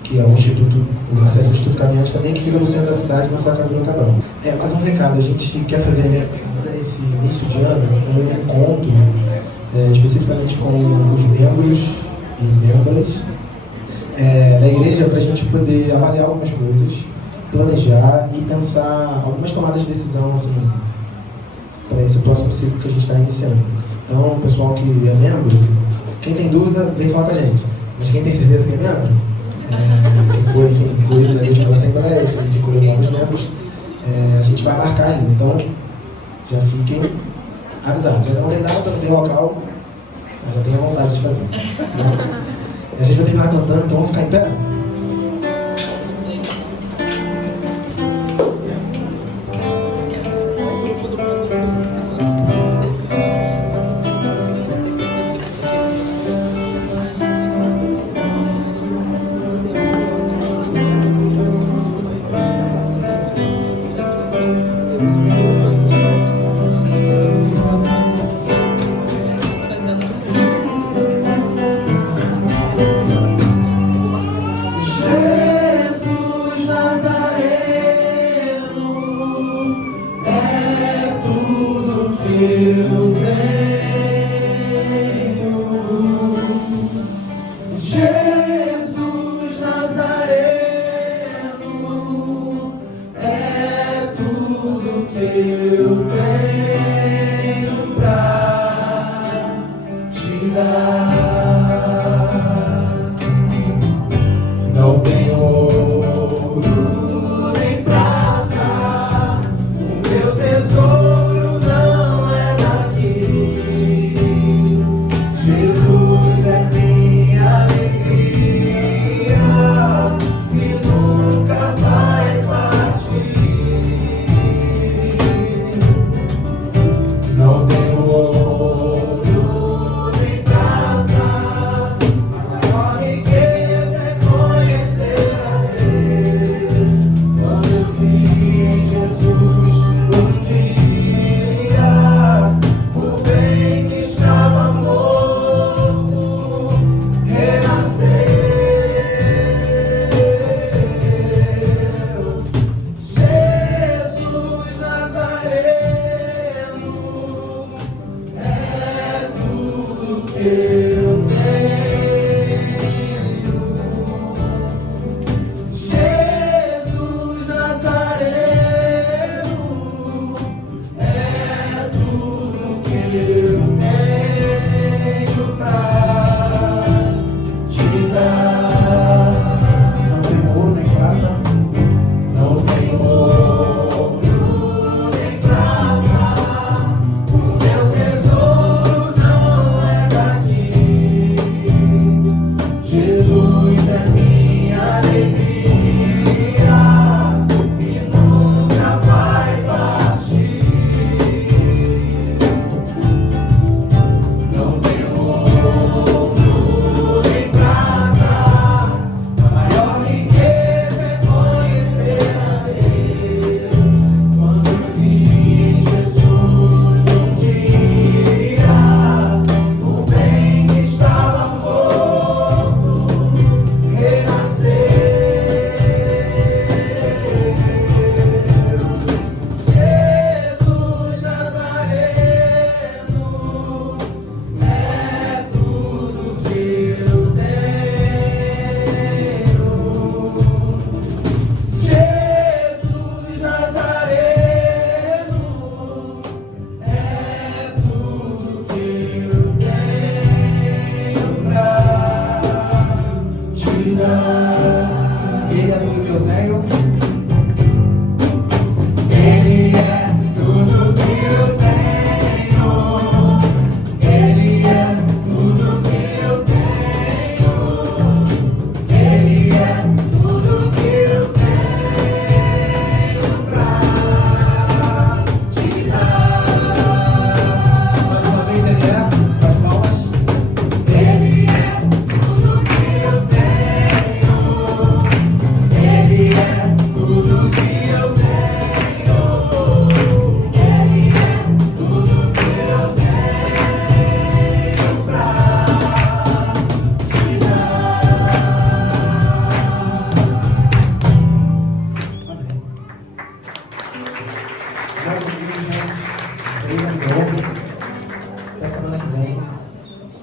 que é o Instituto, uma série do Instituto Caminhante também, que fica no centro da cidade, na Sacadura Cabral. Mais um recado, a gente quer fazer nesse início de ano um encontro especificamente com os membros e membras da igreja, para a gente poder avaliar algumas coisas, planejar e pensar algumas tomadas de decisão assim, para esse próximo ciclo que a gente está iniciando. Então, o pessoal que é membro, quem tem dúvida, vem falar com a gente. Mas quem tem certeza que é membro, quem foi incluído nas últimas assembleias, a gente incluiu novos membros, a gente vai marcar ainda. Então, já fiquem avisados. Já não tem data, não tem local, mas já tem a vontade de fazer. A gente vai terminar cantando, então vamos ficar em pé? Ele é